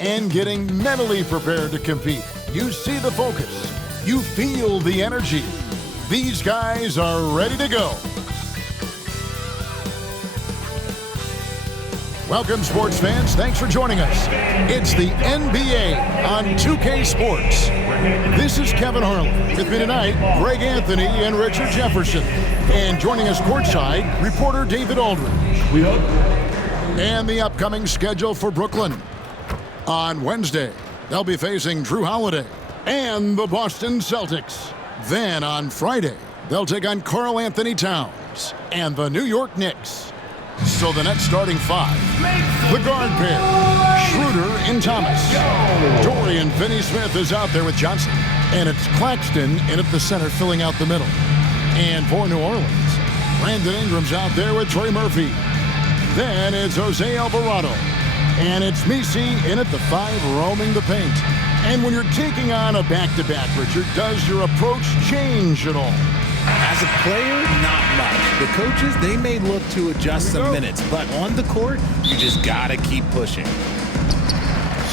and getting mentally prepared to compete. You see the focus. You feel the energy. These guys are ready to go. Welcome, sports fans. Thanks for joining us. It's the NBA on 2K Sports. This is Kevin Harlan. With me tonight, Greg Anthony and Richard Jefferson. And joining us courtside, reporter David Aldridge. And the upcoming schedule for Brooklyn. On Wednesday, they'll be facing Drew Holiday and the Boston Celtics. Then on Friday, they'll take on Karl Anthony Towns and the New York Knicks. So the Nets starting five. The guard pair, Schroeder and Thomas. Dorian Finney-Smith is out there with Johnson. And it's Claxton in at the center filling out the middle. And for New Orleans, Brandon Ingram's out there with Trey Murphy. Then it's Jose Alvarado. And it's Misi in at the five roaming the paint. And when you're taking on a back-to-back, Richard, does your approach change at all? As a player, not much. The coaches, they may look to adjust some minutes, but on the court, you just gotta keep pushing.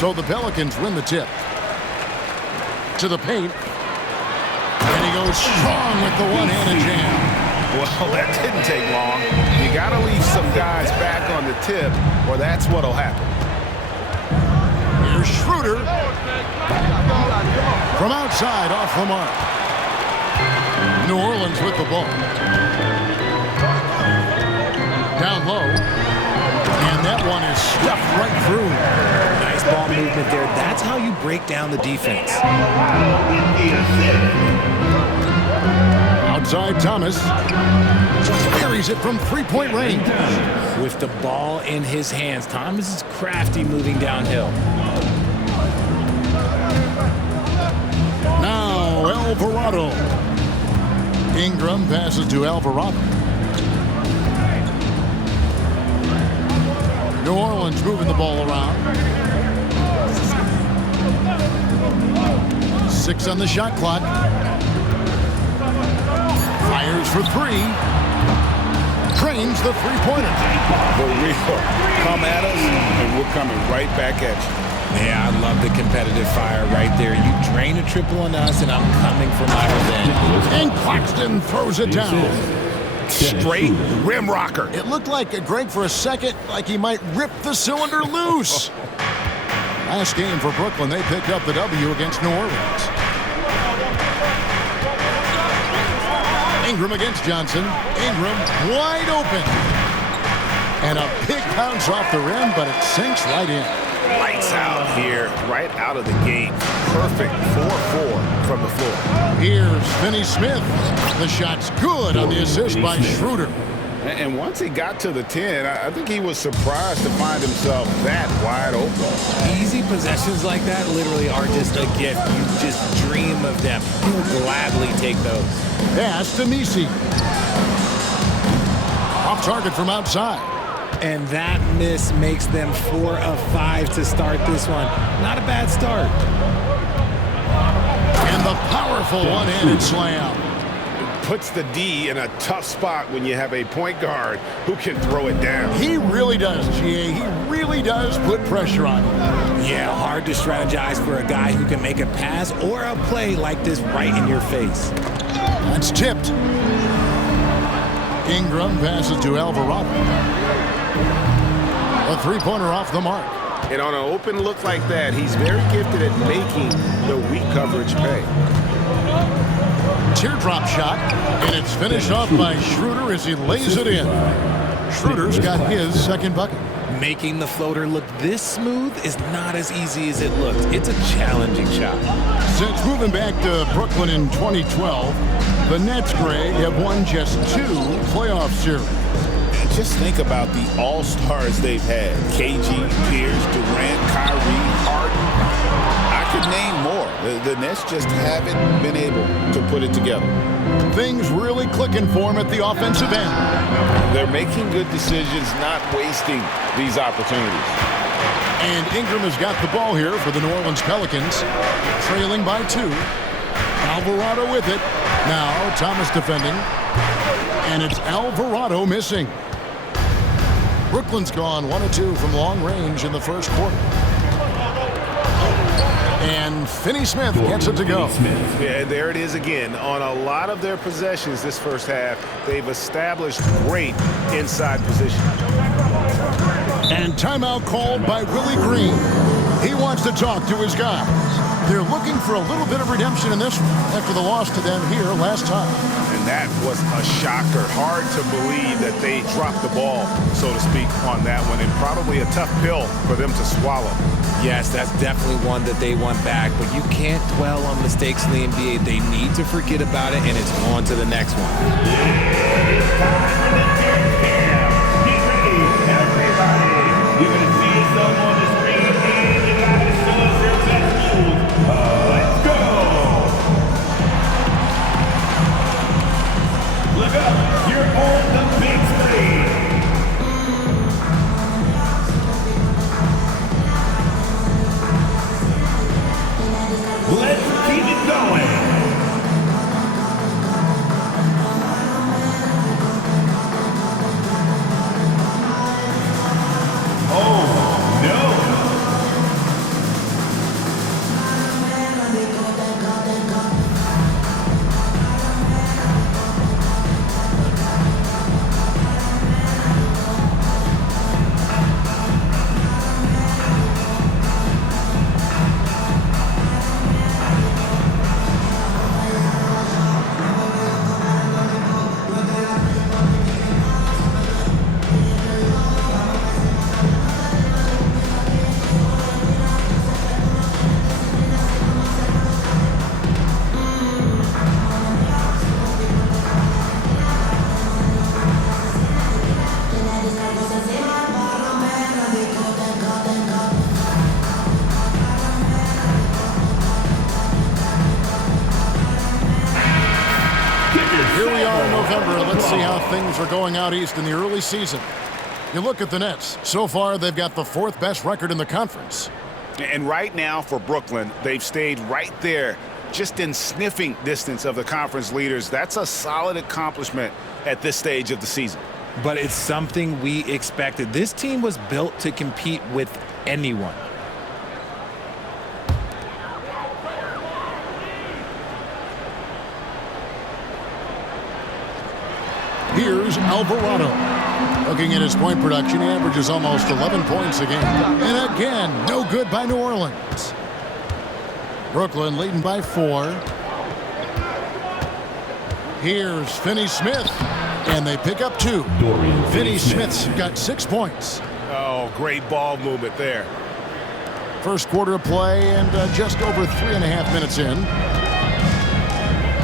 So the Pelicans win the tip. To the paint. And he goes strong with the one-handed jam. Well, that didn't take long. You gotta leave some guys back on the tip, or that's what'll happen. Here's Schroeder. From outside, off the mark. New Orleans with the ball. Down low. And that one is stuffed right through. Nice ball movement there. That's how you break down the defense. Outside Thomas. Carries it from three-point range. With the ball in his hands, Thomas is crafty moving downhill. Now Alvarado. Ingram passes to Alvarado. New Orleans moving the ball around. 6 on the shot clock. Fires for three. Trains the three-pointer. For real. Come at us, and we're coming right back at you. Yeah, I love the competitive fire right there. You drain a triple on us, and I'm coming for my revenge. And Claxton throws it down. Straight rim rocker. It looked like, Greg, for a second, like he might rip the cylinder loose. Last game for Brooklyn, they picked up the W against New Orleans. Ingram against Johnson. Ingram wide open. And a big bounce off the rim, but it sinks right in. Lights out here, right out of the gate. Perfect 4-4 from the floor. Here's Finney-Smith. The shot's good on the assist by Schroeder. And once he got to the 10, I think he was surprised to find himself that wide open. Easy possessions like that literally are just a gift. You just dream of them. He'll gladly take those. Pass to Misi. Off target from outside. And that miss makes them 4 of 5 to start this one. Not a bad start. And the powerful one-handed slam. Puts the D in a tough spot when you have a point guard who can throw it down. He really does, GA. He really does put pressure on him. Yeah, hard to strategize for a guy who can make a pass or a play like this right in your face. That's tipped. Ingram passes to Alvarado. A three-pointer off the mark. And on an open look like that, he's very gifted at making the weak coverage pay. Teardrop shot, and it's finished off by Schroeder as he lays it in. Schroeder's got his second bucket. Making the floater look this smooth is not as easy as it looks. It's a challenging shot. Since moving back to Brooklyn in 2012, the Nets, Greg, have won just 2 playoff series. Just think about the all-stars they've had. KG, Pierce, Durant, Kyrie, Harden. I could name more. The Nets just haven't been able to put it together. Things really clicking for him at the offensive end. They're making good decisions, not wasting these opportunities. And Ingram has got the ball here for the New Orleans Pelicans, trailing by 2. Alvarado with it. Now Thomas defending. And it's Alvarado missing. Brooklyn's gone 1 of 2 from long range in the first quarter. And Finney Smith gets it to go. Yeah, there it is again. On a lot of their possessions this first half, they've established great inside position. And timeout called by Willie Green. He wants to talk to his guys. They're looking for a little bit of redemption in this one after the loss to them here last time. And that was a shocker. Hard to believe that they dropped the ball, so to speak, on that one. And probably a tough pill for them to swallow. Yes, that's definitely one that they want back, but you can't dwell on mistakes in the NBA. They need to forget about it, and it's on to the next one. It's time for the Get everybody. You're going to see yourself on the screen, and you got to show us your best moves. Let's go. Look up. You're on the big screen. Let's keep it going. Oh, no. Here we are in November. Let's see how things are going out east in the early season. You look at the Nets. So far, they've got the fourth best record in the conference. And right now for Brooklyn, they've stayed right there, just in sniffing distance of the conference leaders. That's a solid accomplishment at this stage of the season. But it's something we expected. This team was built to compete with anyone. Here's Alvarado. Looking at his point production, he averages almost 11 points a game. And again, no good by New Orleans. Brooklyn leading by 4. Here's Finney Smith. And they pick up 2. Finney Smith's got 6 points. Oh, great ball movement there. First quarter of play and just over 3.5 minutes in.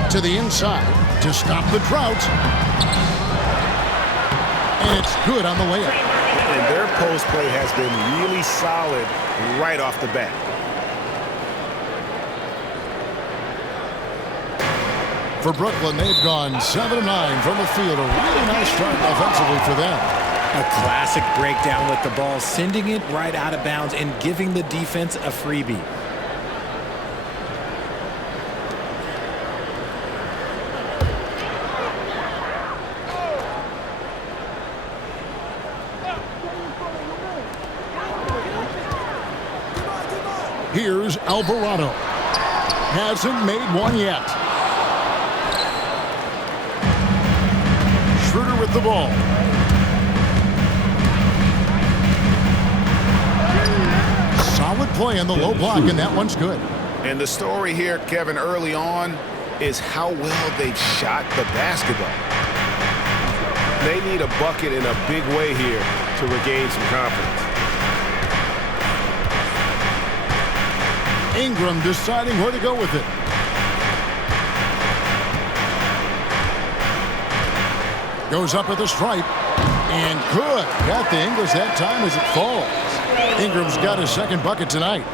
To the inside to stop the drought. And it's good on the layup. And their post play has been really solid right off the bat. For Brooklyn, they've gone 7 of 9 from the field. A really nice start offensively for them. A classic breakdown with the ball, sending it right out of bounds and giving the defense a freebie. Here's Alvarado. Hasn't made one yet. Schroeder with the ball. Solid play in the low block, and that one's good. And the story here, Kevin, early on is how well they've shot the basketball. They need a bucket in a big way here to regain some confidence. Ingram deciding where to go with it. Goes up with a stripe. And good. Got the Ingles that time as it falls. Ingram's got his second bucket tonight.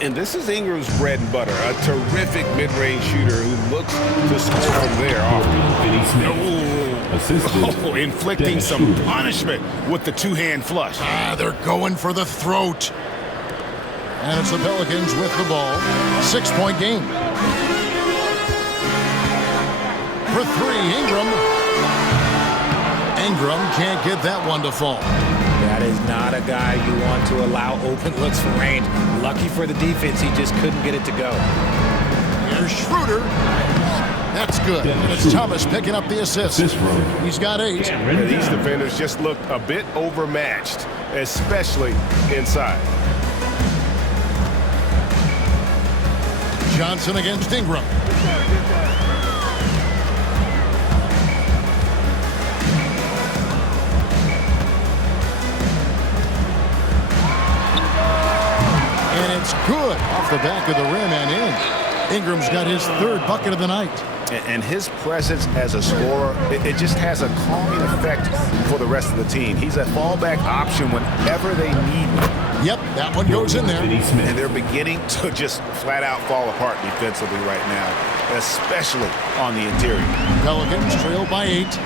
And this is Ingram's bread and butter. A terrific mid-range shooter who looks to score from there often. Inflicting some punishment with the two-hand flush. They're going for the throat. And it's the Pelicans with the ball. 6-point game. For 3, Ingram. Ingram can't get that one to fall. Yeah, That is not a guy you want to allow open looks from range. Lucky for the defense, he just couldn't get it to go. Here's Schroeder. That's good. And it's Thomas picking up the assist. He's got 8. Yeah, these defenders just look a bit overmatched, especially inside. Johnson against Ingram. And it's good off the back of the rim and in. Ingram's got his 3rd bucket of the night. And his presence as a scorer, it just has a calming effect for the rest of the team. He's a fallback option whenever they need him. Yep, that one goes in there. And they're beginning to just flat out fall apart defensively right now, especially on the interior. Pelicans trail by 8.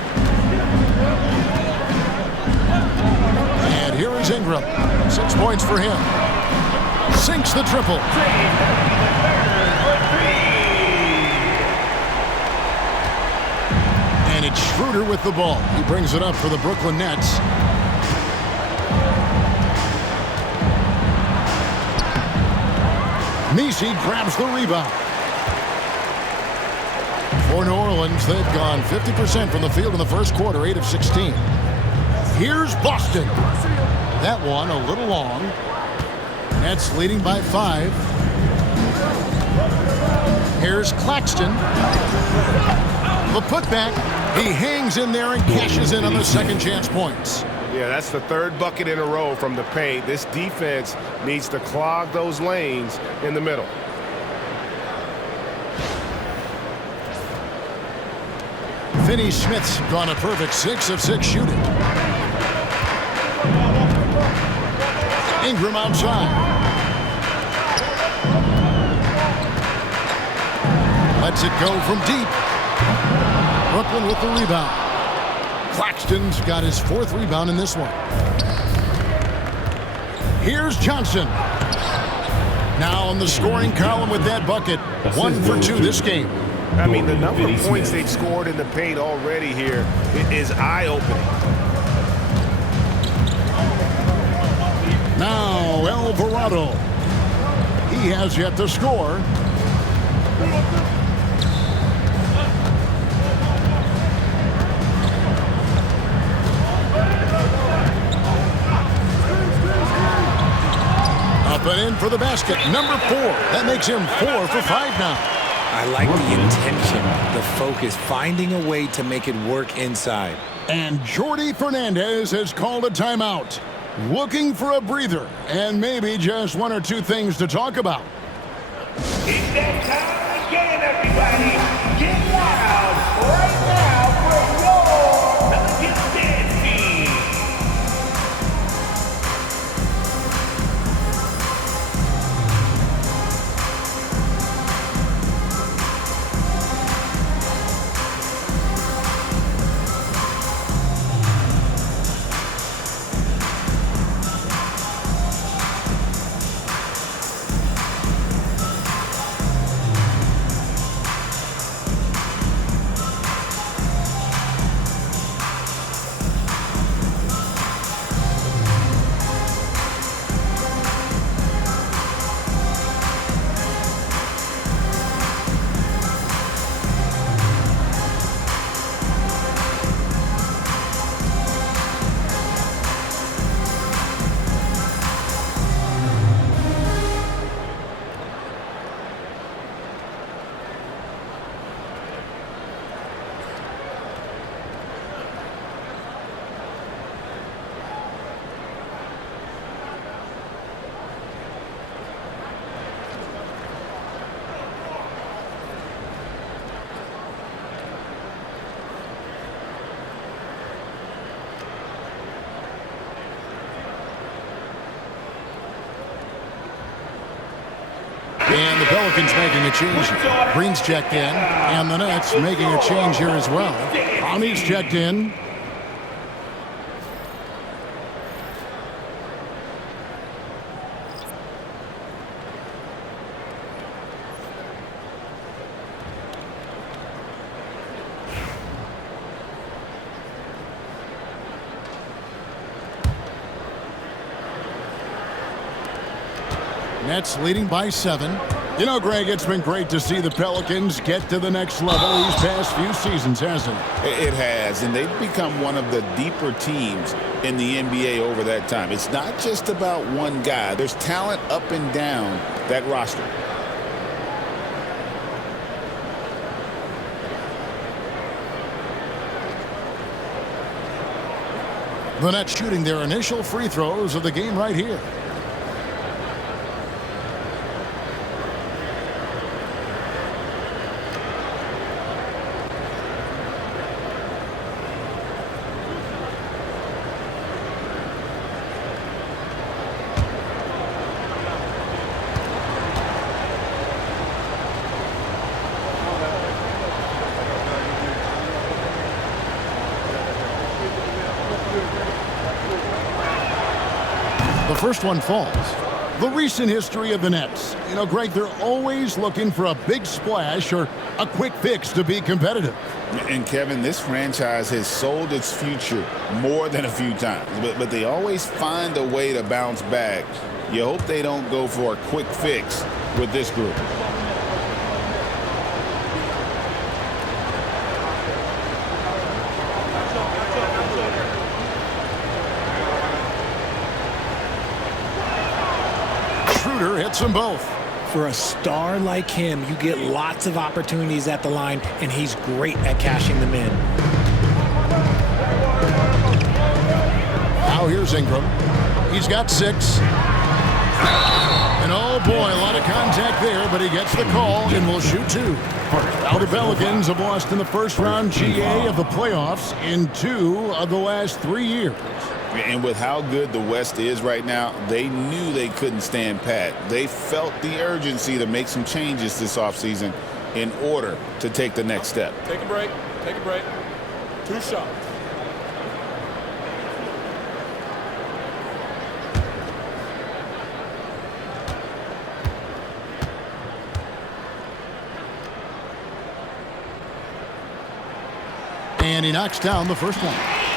And here is Ingram. 6 points for him. Sinks the triple. And it's Schroeder with the ball. He brings it up for the Brooklyn Nets. Messi grabs the rebound. For New Orleans, they've gone 50% from the field in the first quarter, 8 of 16. Here's Boston. That one a little long. Nets leading by 5. Here's Claxton. The putback. He hangs in there and cashes in on the second chance points. Yeah, that's the 3rd bucket in a row from the paint. This defense needs to clog those lanes in the middle. Finney-Smith's gone a perfect 6 of 6 shooting. Ingram outside. Lets it go from deep. Brooklyn with the rebound. Claxton's got his 4th rebound in this one. Here's Johnson. Now on the scoring column with that bucket. 1 for 2 this game. I mean, the number of points they've scored in the paint already here is eye-opening. Now Alvarado. He has yet to score. Up and in for the basket. Number 4. That makes him 4 for 5 now. I like the intention, the focus, finding a way to make it work inside. And Jordi Fernandez has called a timeout. Looking for a breather and maybe just 1 or 2 things to talk about. It's that time again, everybody. Get loud right now for your Pelicans dance team. And the Pelicans making a change. Green's checked in, and the Nets making a change here as well. Ami's checked in. Nets leading by 7. You know, Greg, it's been great to see the Pelicans get to the next level these past few seasons, hasn't it? It has, and they've become one of the deeper teams in the NBA over that time. It's not just about one guy. There's talent up and down that roster. The Nets shooting their initial free throws of the game right here. The first one falls. The recent history of the Nets. You know, Greg, they're always looking for a big splash or a quick fix to be competitive. And, Kevin, this franchise has sold its future more than a few times, but they always find a way to bounce back. You hope they don't go for a quick fix with this group. Hits them both. For a star like him, you get lots of opportunities at the line, and he's great at cashing them in. Now here's Ingram. He's got 6. And oh boy, a lot of contact there, but he gets the call and will shoot 2. Now the Pelicans have lost in the first round GA of the playoffs in 2 of the last 3 years. And with how good the West is right now, they knew they couldn't stand pat. They felt the urgency to make some changes this offseason in order to take the next step. Take a break. Take a break. 2 shots. And he knocks down the first one.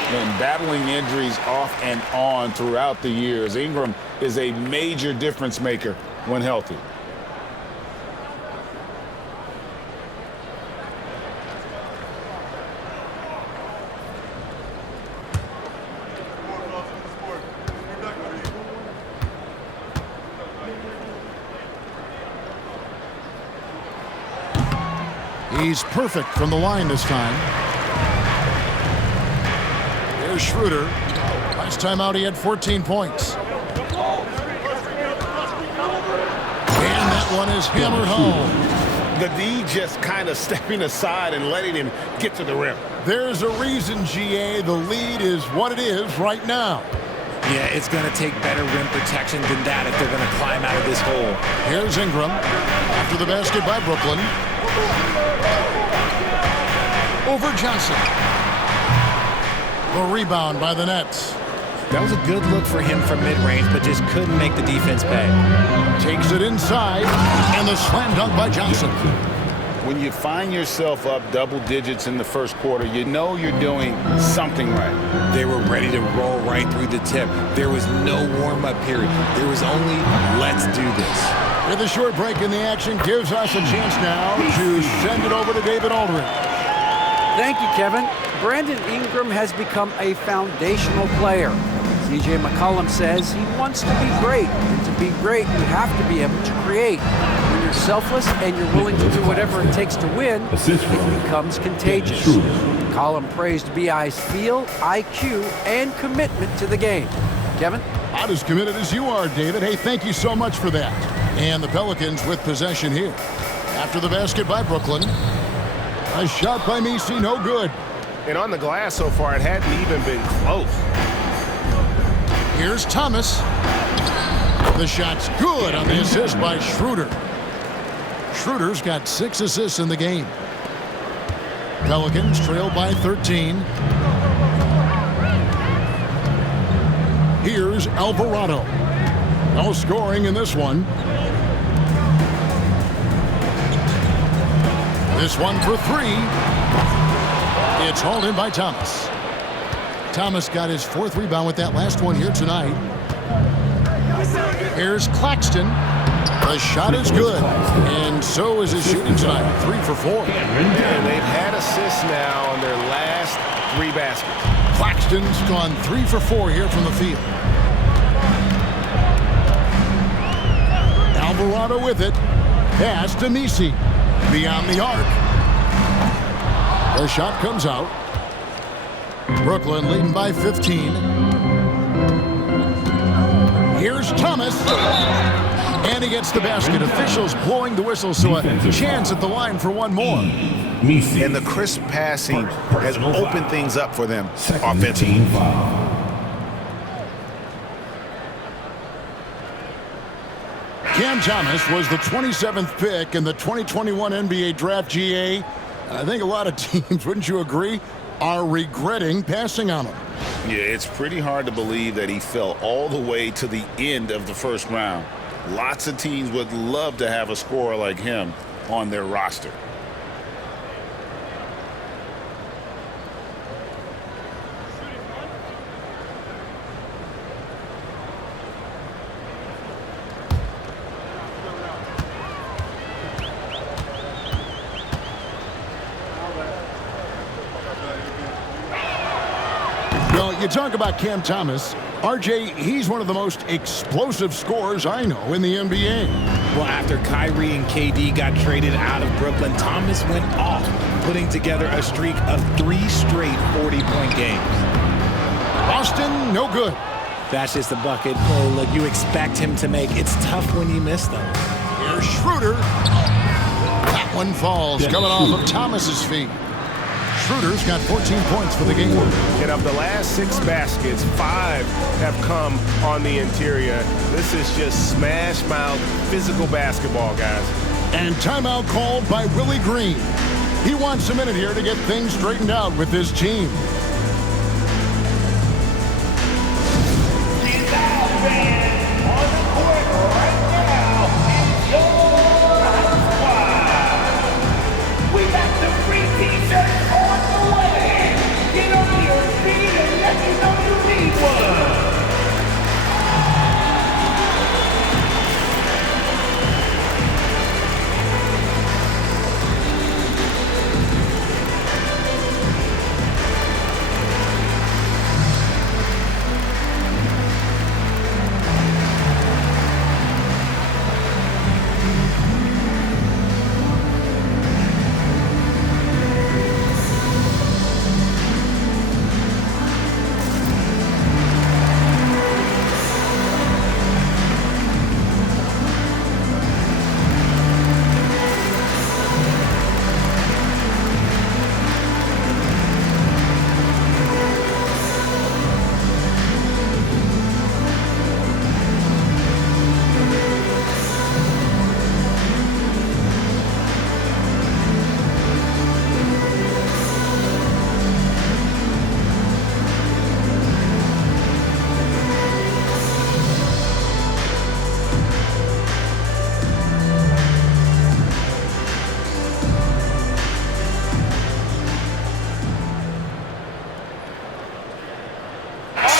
And battling injuries off and on throughout the years, Ingram is a major difference maker when healthy. He's perfect from the line this time. Here's Schroeder. Last time out, he had 14 points. And that one is hammered home. The D just kind of stepping aside and letting him get to the rim. There's a reason, GA, the lead is what it is right now. Yeah, it's going to take better rim protection than that if they're going to climb out of this hole. Here's Ingram. After the basket by Brooklyn. Over Johnson. The rebound by the Nets. That was a good look for him from mid-range, but just couldn't make the defense pay. Takes it inside, and the slam dunk by Johnson. When you find yourself up double digits in the first quarter, you know you're doing something right. They were ready to roll right through the tip. There was no warm-up period. There was only, let's do this. With a short break in the action, gives us a chance now to send it over to David Aldridge. Thank you, Kevin. Brandon Ingram has become a foundational player. C.J. McCollum says he wants to be great. And to be great, you have to be able to create. When you're selfless and you're willing to do whatever it takes to win, it becomes contagious. McCollum praised B.I.'s feel, IQ, and commitment to the game. Kevin? Not as committed as you are, David. Hey, thank you so much for that. And the Pelicans with possession here. After the basket by Brooklyn. A shot by Messi, no good. And on the glass so far, it hadn't even been close. Here's Thomas. The shot's good on the assist by Schroeder. Schroeder's got 6 assists in the game. Pelicans trail by 13. Here's Alvarado. No scoring in this one. This one for 3. It's hauled in by Thomas. Thomas got his 4th rebound with that last one here tonight. Here's Claxton. The shot is good, and so is his shooting tonight. 3 for 4. And they've had assists now on their last 3 baskets. Claxton's gone 3 for 4 here from the field. Alvarado with it. Pass to Misi. Beyond the arc. The shot comes out. Brooklyn leading by 15. Here's Thomas. And he gets the basket. Officials blowing the whistle, so a chance at the line for one more. And the crisp passing has opened things up for them offensively. Cam Thomas was the 27th pick in the 2021 NBA Draft. GA. I think a lot of teams, wouldn't you agree, are regretting passing on him. Yeah, it's pretty hard to believe that he fell all the way to the end of the first round. Lots of teams would love to have a scorer like him on their roster. Well, you talk about Cam Thomas. RJ, he's one of the most explosive scorers I know in the NBA. Well, after Kyrie and KD got traded out of Brooklyn, Thomas went off, putting together a streak of 3 straight 40-point games. Boston, no good. That's just a bucket. Oh, look, you expect him to make. It's tough when you miss them. Here's Schroeder. That one falls, coming off of Thomas's feet. Schroeder's got 14 points for the game. And of the last 6 baskets, 5 have come on the interior. This is just smash-mouth physical basketball, guys. And timeout called by Willie Green. He wants a minute here to get things straightened out with his team. The Loud Band on the court right now is your squad. We got the free t-shirts on the way. Get on your feet and let me know you need one.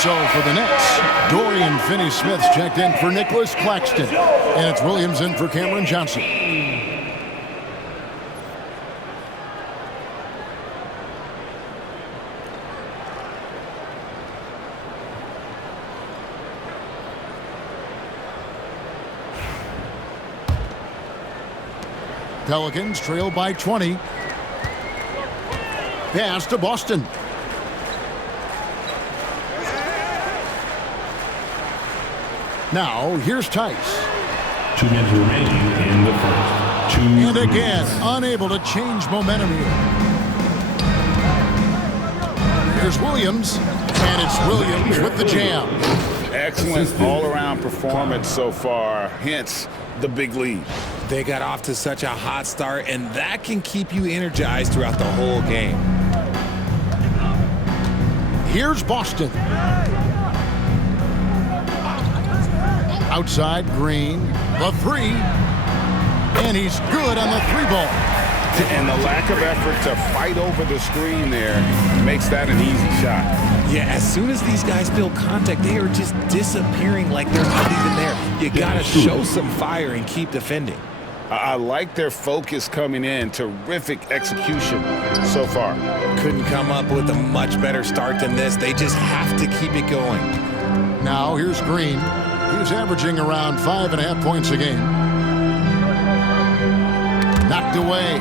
So for the Nets, Dorian Finney-Smith's checked in for Nicholas Claxton. And it's Williams in for Cameron Johnson. Pelicans trail by 20. Pass to Boston. Now, here's Tice. 2 minutes remaining in the first. And again, unable to change momentum here. Here's Williams, and it's Williams with the jam. Excellent all-around performance so far, hence the big lead. They got off to such a hot start, and that can keep you energized throughout the whole game. Here's Boston. Outside, Green, the 3, and he's good on the 3-ball. And the lack of effort to fight over the screen there makes that an easy shot. Yeah, as soon as these guys feel contact, they are just disappearing like they're not even there. You got to show some fire and keep defending. I like their focus coming in. Terrific execution so far. Couldn't come up with a much better start than this. They just have to keep it going. Now here's Green. He's averaging around 5.5 points a game. Knocked away.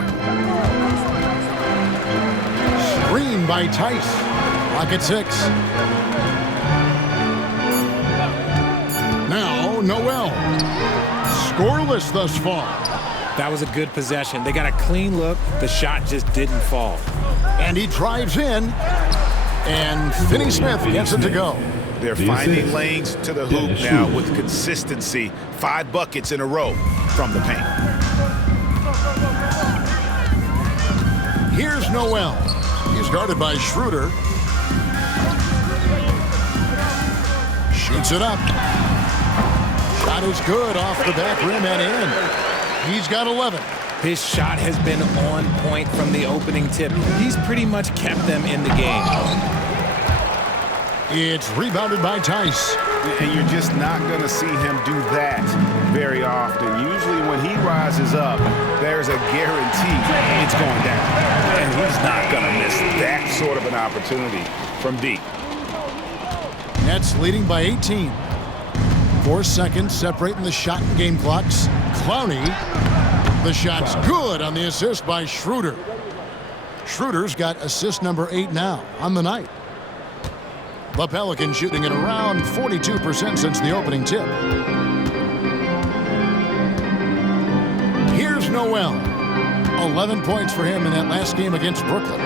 Screen by Tice. Clock at 6. Now Noel. Scoreless thus far. That was a good possession. They got a clean look. The shot just didn't fall. And he drives in. And Finney Smith gets it to go. They're finding lanes to the hoop now with consistency. 5 buckets in a row from the paint. Here's Noel. He's guarded by Schroeder. Shoots it up. Shot is good off the back rim and in. He's got 11. His shot has been on point from the opening tip. He's pretty much kept them in the game. It's rebounded by Tice. And you're just not going to see him do that very often. Usually when he rises up, there's a guarantee it's going down. And he's not going to miss that sort of an opportunity from deep. Nets leading by 18. 4 seconds separating the shot and game clocks. Clowney. The shot's good on the assist by Schroeder. Schroeder's got assist number 8 now on the night. The Pelicans shooting at around 42% since the opening tip. Here's Noel. 11 points for him in that last game against Brooklyn.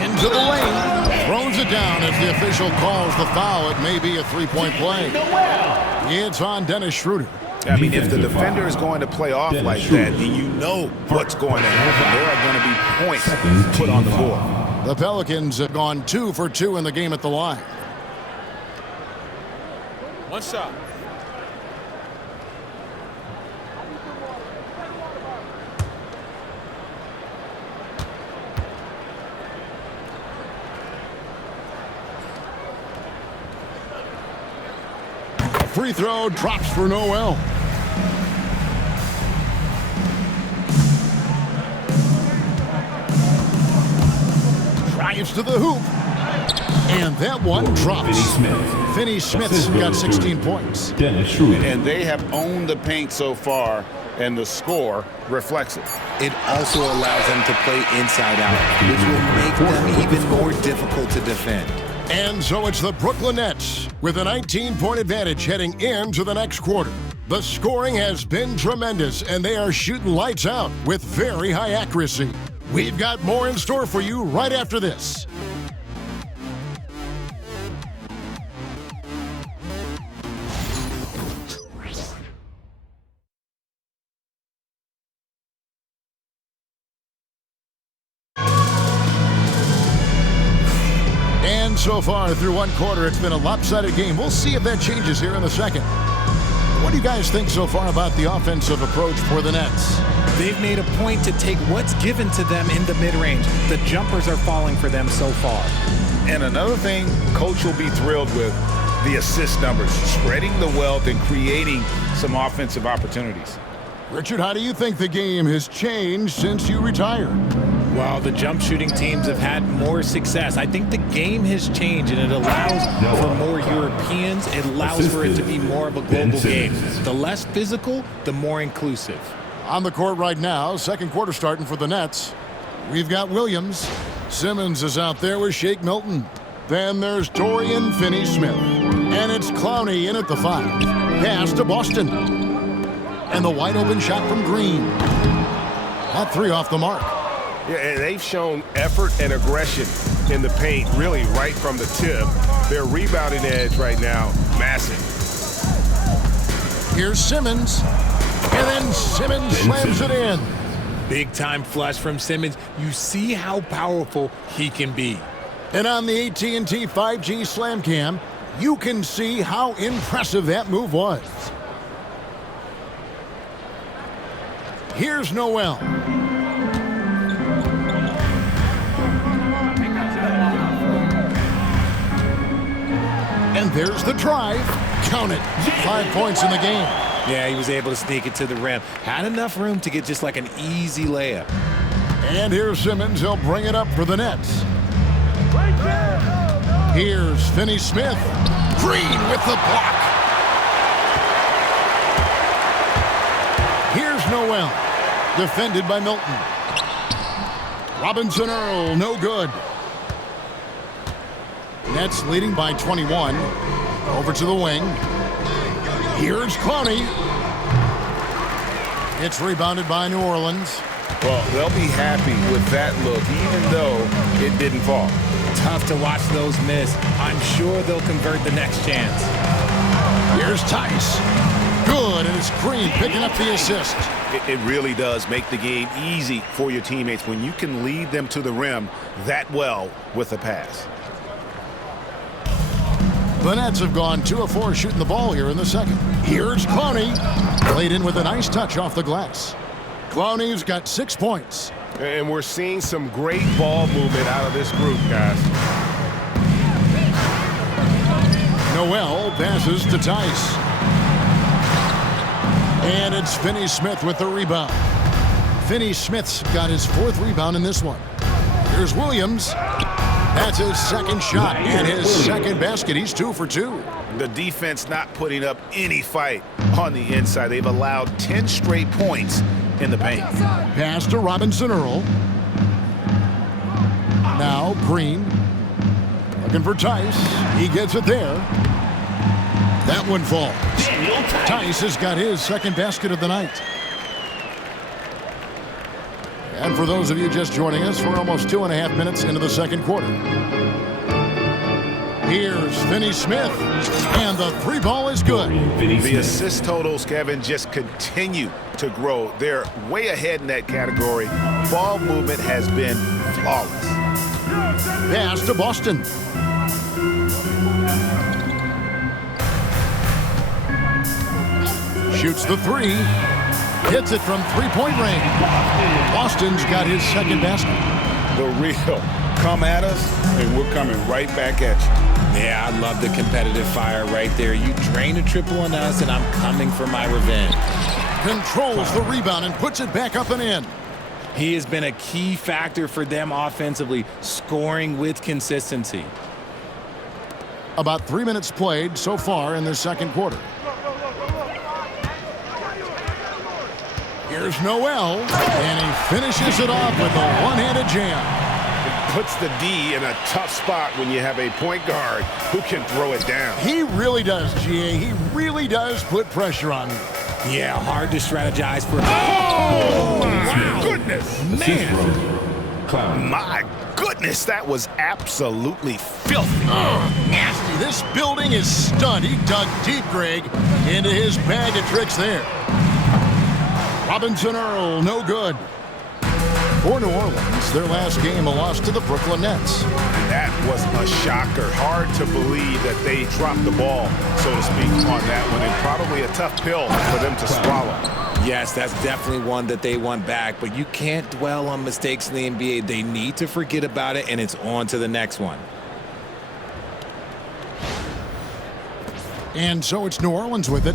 Into the lane. Throws it down as the official calls the foul. It may be a three-point play. It's on Dennis Schroeder. I mean, if the defender is going to play off like that, then you know what's going to happen. There are going to be points put on the board. The Pelicans have gone 2 for 2 in the game at the line. One shot. Free throw drops for Noel. Drives to the hoop. And that one drops. Finney Smith's got 16 points. And they have owned the paint so far, and the score reflects it. It also allows them to play inside out, which will make them even more difficult to defend. And so it's the Brooklyn Nets with a 19-point advantage heading into the next quarter. The scoring has been tremendous, and they are shooting lights out with very high accuracy. We've got more in store for you right after this. So far through one quarter, it's been a lopsided game. We'll see if that changes here in the second. What do you guys think so far about the offensive approach for the Nets? They've made a point to take what's given to them in the mid-range. The jumpers are falling for them so far. And another thing Coach will be thrilled with, the assist numbers, spreading the wealth and creating some offensive opportunities. Richard, how do you think the game has changed since you retired? Well, the jump shooting teams have had more success. I think the game has changed, and it allows for more Europeans. It allows for it to be more of a global game. The less physical, the more inclusive. On the court right now, second quarter starting for the Nets. We've got Williams. Simmons is out there with Shake Milton. Then there's Dorian Finney-Smith. And it's Clowney in at the 5. Pass to Boston. And the wide open shot from Green. That 3 off the mark. Yeah, they've shown effort and aggression in the paint, really right from the tip. Their rebounding edge right now, massive. Here's Simmons. And then Simmons slams it in. Big time flush from Simmons. You see how powerful he can be. And on the AT&T 5G Slam Cam, you can see how impressive that move was. Here's Noel. And there's the drive. Count it. 5 points in the game. Yeah, he was able to sneak it to the rim. Had enough room to get just like an easy layup. And here's Simmons. He'll bring it up for the Nets. Here's Finney-Smith. Green with the block. Here's Noel. Defended by Milton. Robinson Earl, no good. Nets leading by 21. Over to the wing. Here's Clowney. It's rebounded by New Orleans. Well, they'll be happy with that look, even though it didn't fall. Tough to watch those miss. I'm sure they'll convert the next chance. Here's Tice. Good, and it's Green picking up the assist. It really does make the game easy for your teammates when you can lead them to the rim that well with a pass. The Nets have gone 2 of 4 shooting the ball here in the second. Here's Clowney. Played in with a nice touch off the glass. Clowney's got 6 points. And we're seeing some great ball movement out of this group, guys. Noel passes to Tice. And it's Finney-Smith with the rebound. Finney-Smith's got his 4th rebound in this one. Here's Williams. That's his second shot and his second basket. He's 2 for 2. The defense not putting up any fight on the inside. They've allowed 10 straight points in the paint. Pass to Robinson Earl. Now Green. Looking for Tice. He gets it there. That one falls. Tice has got his second basket of the night. And for those of you just joining us, we're almost 2.5 minutes into the second quarter. Here's Finney-Smith, and the 3 ball is good. The assist totals, Kevin, just continue to grow. They're way ahead in that category. Ball movement has been flawless. Pass to Boston. Shoots the 3. Hits it from 3-point range. Boston's got his second basket. The real come at us, and we're coming right back at you. Yeah, I love the competitive fire right there. You drain a triple on us, and I'm coming for my revenge. Controls the rebound and puts it back up and in. He has been a key factor for them offensively, scoring with consistency. About 3 minutes played so far in the second quarter. Here's Noel, and he finishes it off with a one-handed jam. It puts the D in a tough spot when you have a point guard who can throw it down. He really does, GA. He really does put pressure on you. Yeah, hard to strategize for. Oh, my goodness. Man. My goodness, that was absolutely filthy. Nasty. This building is stunned. He dug deep, Greg, into his bag of tricks there. Robinson Earl, no good. For New Orleans, their last game, a loss to the Brooklyn Nets. That was a shocker. Hard to believe that they dropped the ball, so to speak, on that one. And probably a tough pill for them to swallow. Yes, that's definitely one that they want back, but you can't dwell on mistakes in the NBA. They need to forget about it, and it's on to the next one. And so it's New Orleans with it.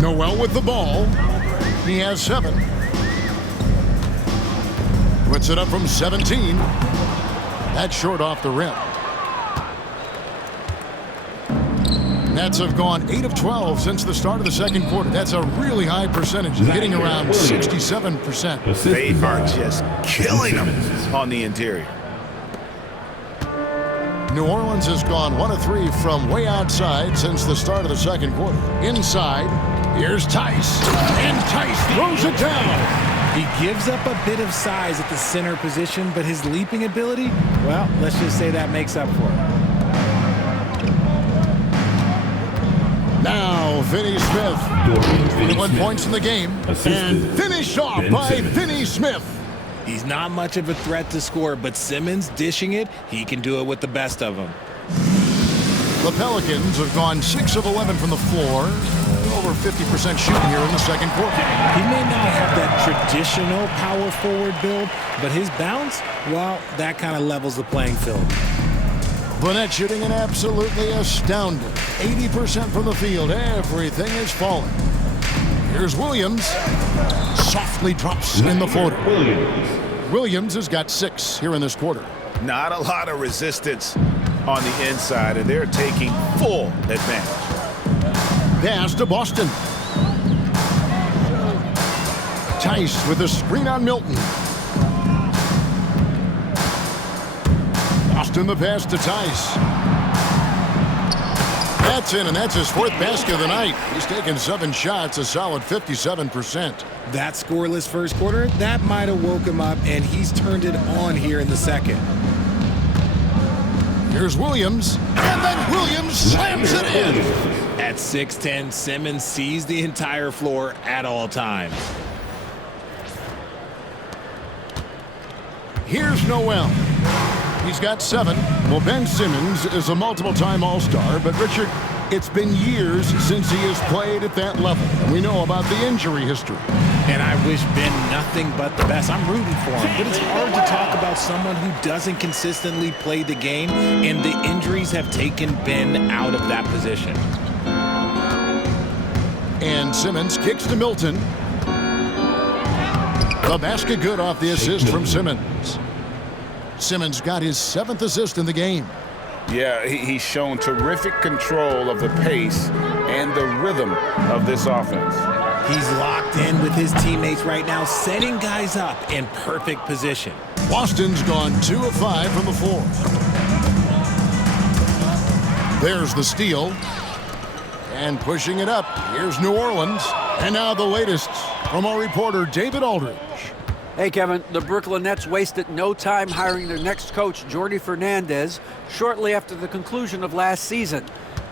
Noel with the ball. He has 7. Puts it up from 17. That's short off the rim. Nets have gone 8 of 12 since the start of the second quarter. That's a really high percentage, hitting around 67%. They are just killing them on the interior. New Orleans has gone 1 of 3 from way outside since the start of the second quarter. Inside, here's Tice, and Tice throws it down. He gives up a bit of size at the center position, but his leaping ability, well, let's just say that makes up for it. Now, Finney-Smith, 21 points in the game, and finished off by Finney-Smith. He's not much of a threat to score, but Simmons dishing it, he can do it with the best of them. The Pelicans have gone 6 of 11 from the floor. over 50% shooting here in the second quarter. He may not have that traditional power forward build, but his bounce, well, that kind of levels the playing field. Burnett shooting an absolutely astounding 80% from the field. Everything is falling. Here's Williams. Softly drops in the floater. Williams has got 6 here in this quarter. Not a lot of resistance on the inside, and they're taking full advantage. Pass to Boston. Tice with a screen on Milton. Boston the pass to Tice. That's in, and that's his 4th basket of the night. He's taken 7 shots, a solid 57%. That scoreless first quarter, that might have woke him up, and he's turned it on here in the second. Here's Williams, and then Williams slams it in. At 6'10", Simmons sees the entire floor at all times. Here's Noel. He's got 7. Well, Ben Simmons is a multiple-time All-Star, but Richard, it's been years since he has played at that level. And we know about the injury history. And I wish Ben nothing but the best. I'm rooting for him, but it's hard to talk about someone who doesn't consistently play the game, and the injuries have taken Ben out of that position. And Simmons kicks to Milton. The basket good off the assist from Simmons. Simmons got his 7th assist in the game. Yeah, he's shown terrific control of the pace and the rhythm of this offense. He's locked in with his teammates right now, setting guys up in perfect position. Boston's gone 2 of 5 from the floor. There's the steal. And pushing it up, here's New Orleans. And now the latest from our reporter, David Aldridge. Hey, Kevin, the Brooklyn Nets wasted no time hiring their next coach, Jordi Fernandez, shortly after the conclusion of last season.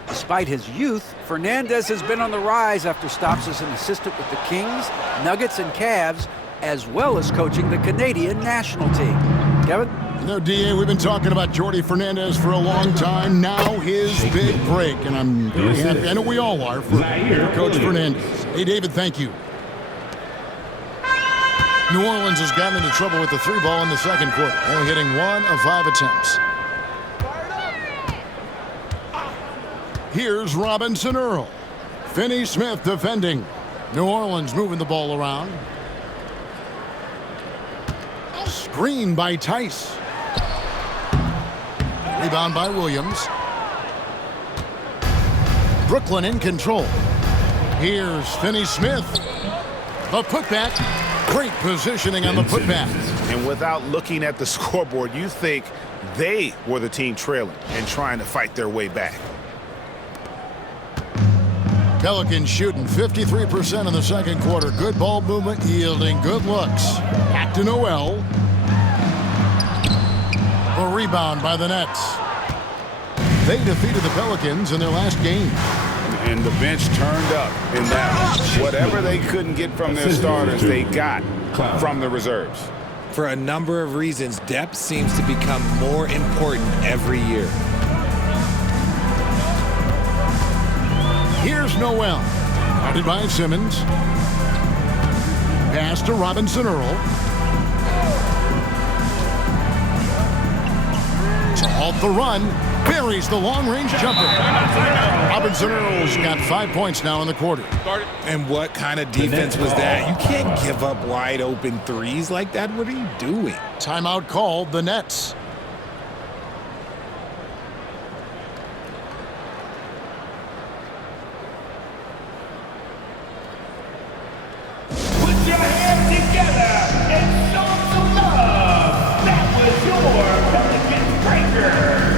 Despite his youth, Fernandez has been on the rise after stops as an assistant with the Kings, Nuggets, and Cavs, as well as coaching the Canadian national team. Kevin? You know, D.A., we've been talking about Jordi Fernandez for a long time. Now his big break, and I'm very happy. I know we all are for Coach Fernandez. Hey, David, thank you. New Orleans has gotten into trouble with the 3 ball in the second quarter, only hitting 1 of 5 attempts. Here's Robinson Earl. Finney Smith defending. New Orleans moving the ball around. Screen by Tice. Rebound by Williams. Brooklyn in control. Here's Finney Smith. The putback. Great positioning on the putback. And without looking at the scoreboard, you think they were the team trailing and trying to fight their way back. Pelicans shooting 53% in the second quarter. Good ball movement, yielding good looks. Back to Noel. A rebound by the Nets. They defeated the Pelicans in their last game. And the bench turned up in that one. Whatever they couldn't get from their starters, they got from the reserves. For a number of reasons, depth seems to become more important every year. Here's Noel. Guarded by Simmons. Pass to Robinson Earl. To halt the run. Buries the long-range jumper. Robinson Earl's got 5 points now in the quarter. And what kind of defense was that? You can't give up wide-open threes like that. What are you doing? Timeout called, the Nets. Put your hands together and show some love. That was your Pelicans breaker.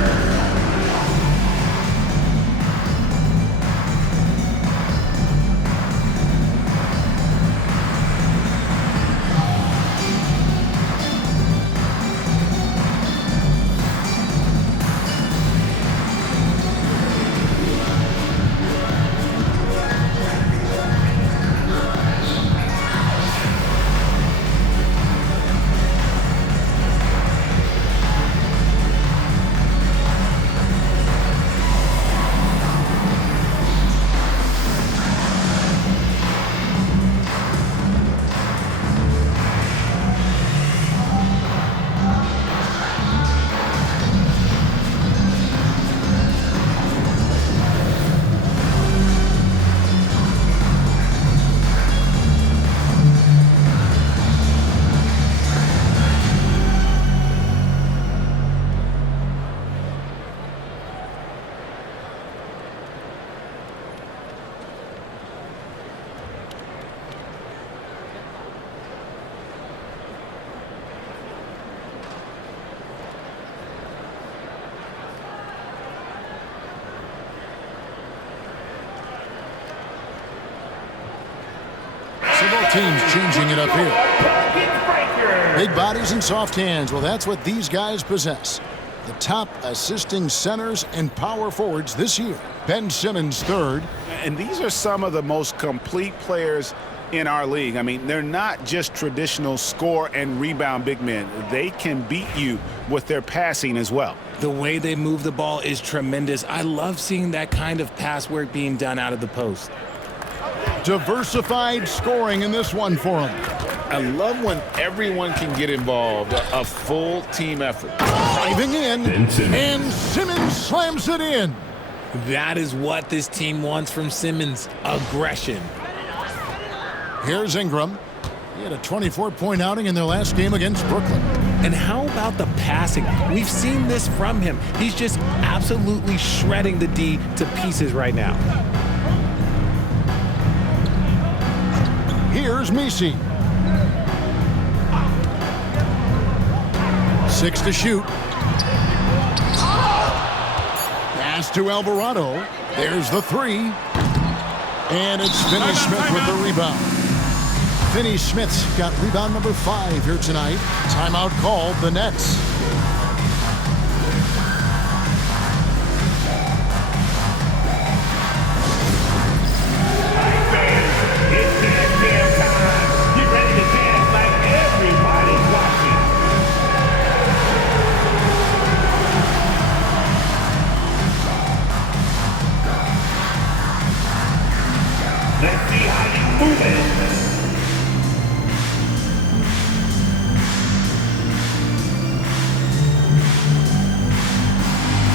So both teams changing it up here. Bucket breaker. Big bodies and soft hands. Well, that's what these guys possess. The top assisting centers and power forwards this year. Ben Simmons third. And these are some of the most complete players in our league. I mean, they're not just traditional score and rebound big men. They can beat you with their passing as well. The way they move the ball is tremendous. I love seeing that kind of pass work being done out of the post. Diversified scoring in this one for him. I love when everyone can get involved, a full team effort. Driving in, and Simmons slams it in. That is what this team wants from Simmons, aggression. Here's Ingram. He had a 24-point outing in their last game against Brooklyn. And how about the passing? We've seen this from him. He's just absolutely shredding the D to pieces right now. Here's Messi. 6 to shoot. Pass to Alvarado. There's the 3. And it's Finney-Smith with the rebound. Finney-Smith's got rebound number 5 here tonight. Timeout called, the Nets. It's dance time. Get ready to dance like everybody's watching. Let's see how you move it.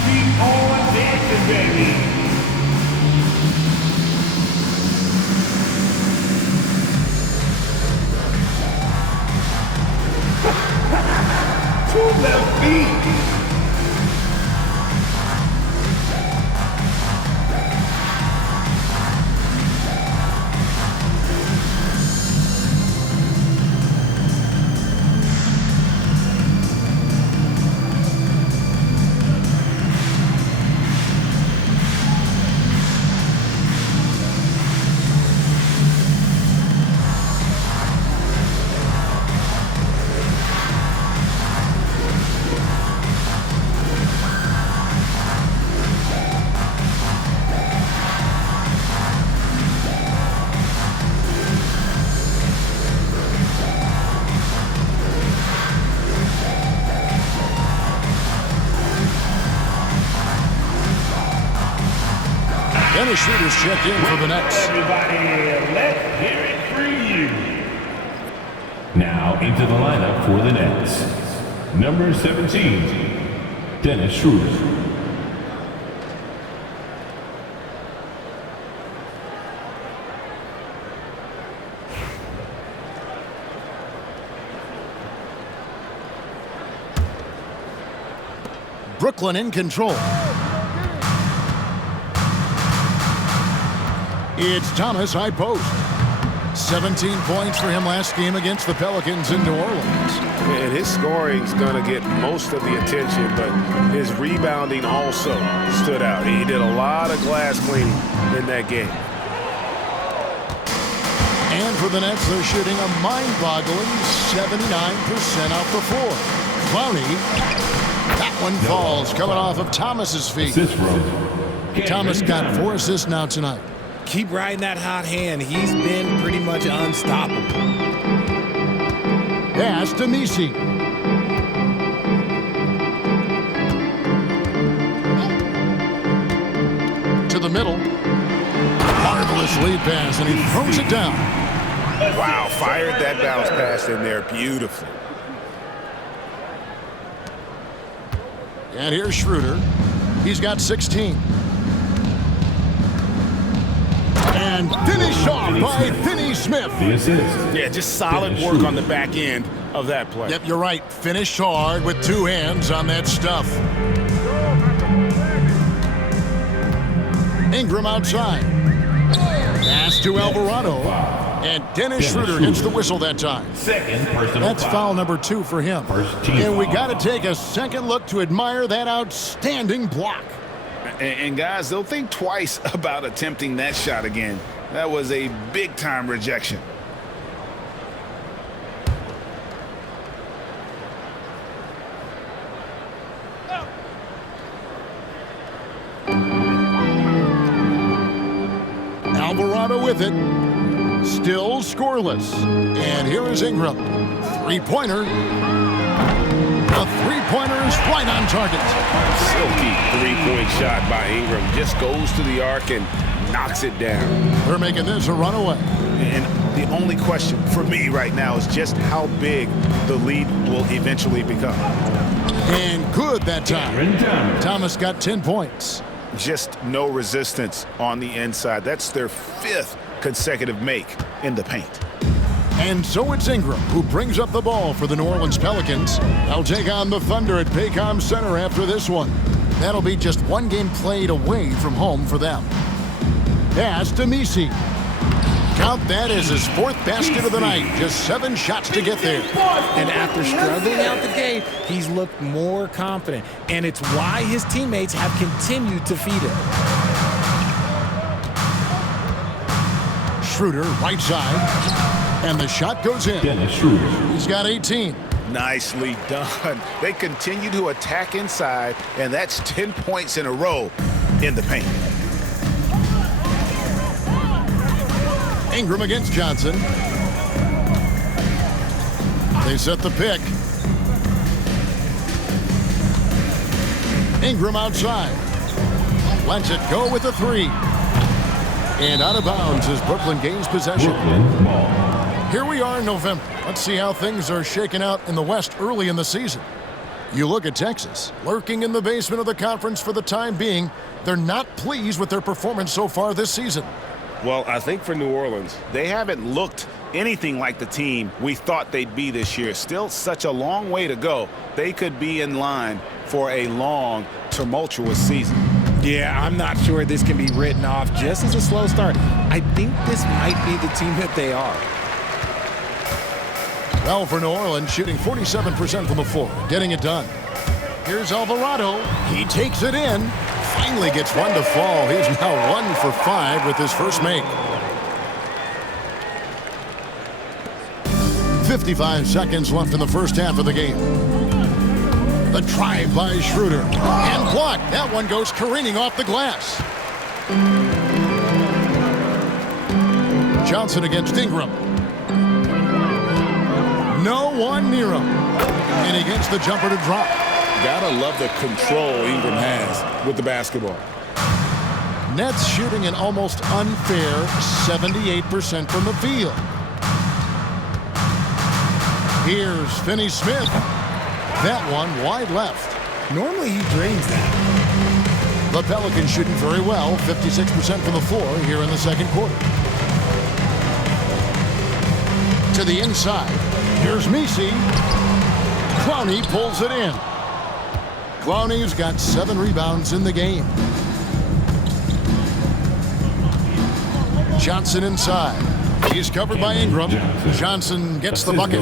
Keep on dancing, baby. To the beat. Dennis Schroeder's checked in for the Nets. Everybody, let's hear it for you. Now into the lineup for the Nets. Number 17, Dennis Schroeder. Brooklyn in control. It's Thomas, high post. 17 points for him last game against the Pelicans in New Orleans. And his scoring's going to get most of the attention, but his rebounding also stood out. He did a lot of glass cleaning in that game. And for the Nets, they're shooting a mind-boggling 79% off the floor. Clowney, that one falls, coming off of Thomas's feet. Thomas got 4 assists now tonight. Keep riding that hot hand. He's been pretty much unstoppable. Pass to Messi. To the middle. Marvelous lead pass, and he throws it down. Wow, fired that bounce pass in there beautifully. And here's Schroeder. He's got 16. And finished off by Finney-Smith. The assist. Yeah, just solid work on the back end of that play. Yep, you're right. Finished hard with 2 hands on that stuff. Ingram outside. Pass to Alvarado. And Dennis Schroeder gets the whistle that time. Second personal That's foul number 2 for him. First team And we foul. got to take a second look to admire that outstanding block. And guys, they'll think twice about attempting that shot again. That was a big-time rejection. it. Still scoreless. And here is Ingram. Three-pointer. The three-pointer is right on target. Silky three-point shot by Ingram. Just goes to the arc and knocks it down. They're making this a runaway. And the only question for me right now is just how big the lead will eventually become. And good that time. Thomas got 10 points. Just no resistance on the inside. That's their 5th consecutive make in the paint. And so it's Ingram who brings up the ball for the New Orleans Pelicans. They'll take on the Thunder at Paycom Center after this one. That'll be just one game played away from home for them. Pass to Messi. Count that as his 4th basket of the night. Just 7 shots to get there. And after struggling out the gate, he's looked more confident. And it's why his teammates have continued to feed him. Schroeder, right side. And the shot goes in. Dennis Schroeder. He's got 18. Nicely done. They continue to attack inside, and that's 10 points in a row in the paint. Ingram against Johnson. They set the pick. Ingram outside. Lets it go with a 3. And out of bounds as Brooklyn gains possession. Here we are in November. Let's see how things are shaking out in the West early in the season. You look at Texas, lurking in the basement of the conference for the time being. They're not pleased with their performance so far this season. Well, I think for New Orleans, they haven't looked anything like the team we thought they'd be this year. Still such a long way to go. They could be in line for a long, tumultuous season. Yeah, I'm not sure this can be written off just as a slow start. I think this might be the team that they are. Well, for New Orleans, shooting 47% from the floor, getting it done. Here's Alvarado. He takes it in. Finally gets one to fall. He's now 1 for 5 with his first make. 55 seconds left in the first half of the game. The drive by Schroeder. And blocked. That one goes careening off the glass. Johnson against Ingram. No one near him. And he gets the jumper to drop. Gotta love the control Ingram has with the basketball. Nets shooting an almost unfair 78% from the field. Here's Finney-Smith. That one wide left. Normally he drains that. The Pelicans shooting very well, 56% from the floor here in the second quarter. To the inside. Here's Messi. Clowney pulls it in. Clowney's got 7 rebounds in the game. Johnson inside. He's covered by Ingram. Johnson gets the bucket.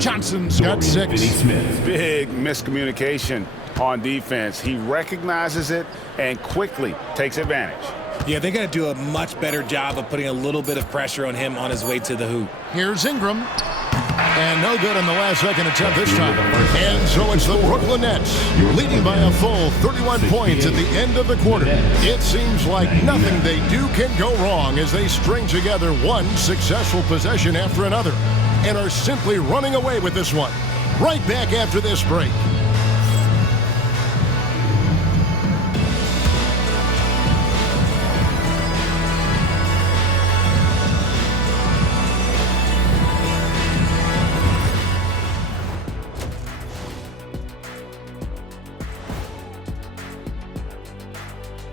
Johnson's got 6. Big miscommunication on defense. He recognizes it and quickly takes advantage. Yeah, they got to do a much better job of putting a little bit of pressure on him on his way to the hoop. Here's Ingram. And no good on the last second attempt this time. And so it's the Brooklyn Nets leading by a full 31 points at the end of the quarter. It seems like nothing they do can go wrong as they string together one successful possession after another and are simply running away with this one. Right back after this break.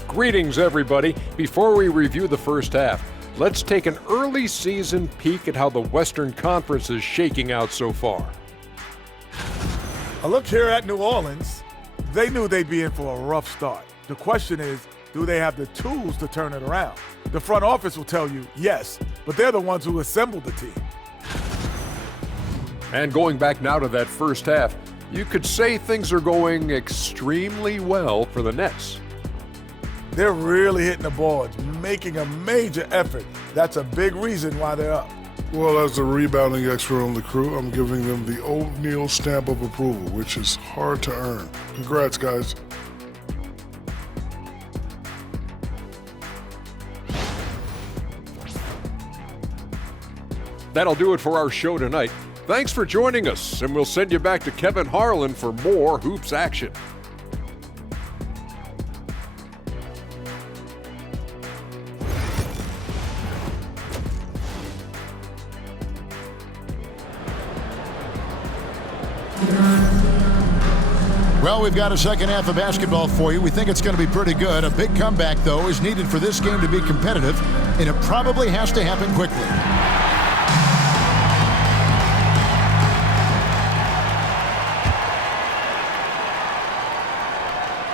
Greetings, everybody. Before we review the first half, let's take an early season peek at how the Western Conference is shaking out so far. I look here at New Orleans. They knew they'd be in for a rough start. The question is, do they have the tools to turn it around? The front office will tell you yes, but they're the ones who assembled the team. And going back now to that first half, you could say things are going extremely well for the Nets. They're really hitting the boards, making a major effort. That's a big reason why they're up. Well, as the rebounding expert on the crew, I'm giving them the O'Neal stamp of approval, which is hard to earn. Congrats, guys. that'll do it for our show tonight. Thanks for joining us, and we'll send you back to Kevin Harlan for more hoops action. Well, we've got a second half of basketball for you. We think it's going to be pretty good. A big comeback, though, is needed for this game to be competitive, and it probably has to happen quickly.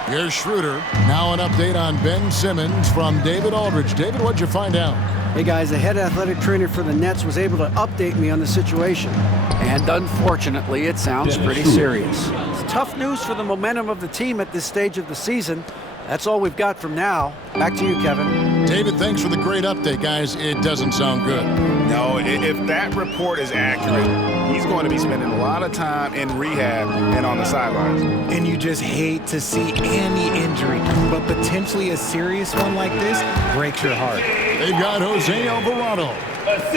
Here's Schroeder. Now an update on Ben Simmons from David Aldridge. David, what'd you find out? Hey guys, the head athletic trainer for the Nets was able to update me on the situation. And unfortunately, it sounds pretty serious. It's tough news for the momentum of the team at this stage of the season. That's all we've got from now. Back to you, Kevin. David, thanks for the great update, guys. It doesn't sound good. No, if that report is accurate, he's going to be spending a lot of time in rehab and on the sidelines. And you just hate to see any injury, but potentially a serious one like this breaks your heart. They've got Jose Alvarado.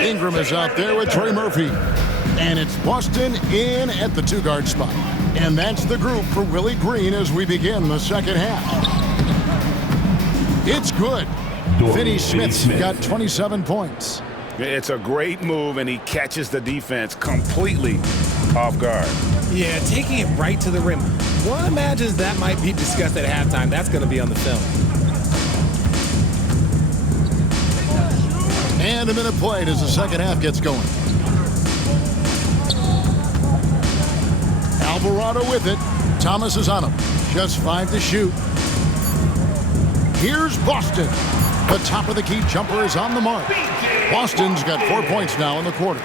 Ingram is out there with Trey Murphy. And it's Boston in at the two-guard spot. And that's the group for Willie Green as we begin the second half. It's good. Finney Smith's got 27 points. It's a great move, and he catches the defense completely off guard. Yeah, taking it right to the rim. One imagines that might be discussed at halftime. That's going to be on the film. And a minute played as the second half gets going. Alvarado with it. Thomas is on him. Just 5 to shoot. Here's Boston. The top of the key jumper is on the mark. Boston's got 4 points now in the quarter.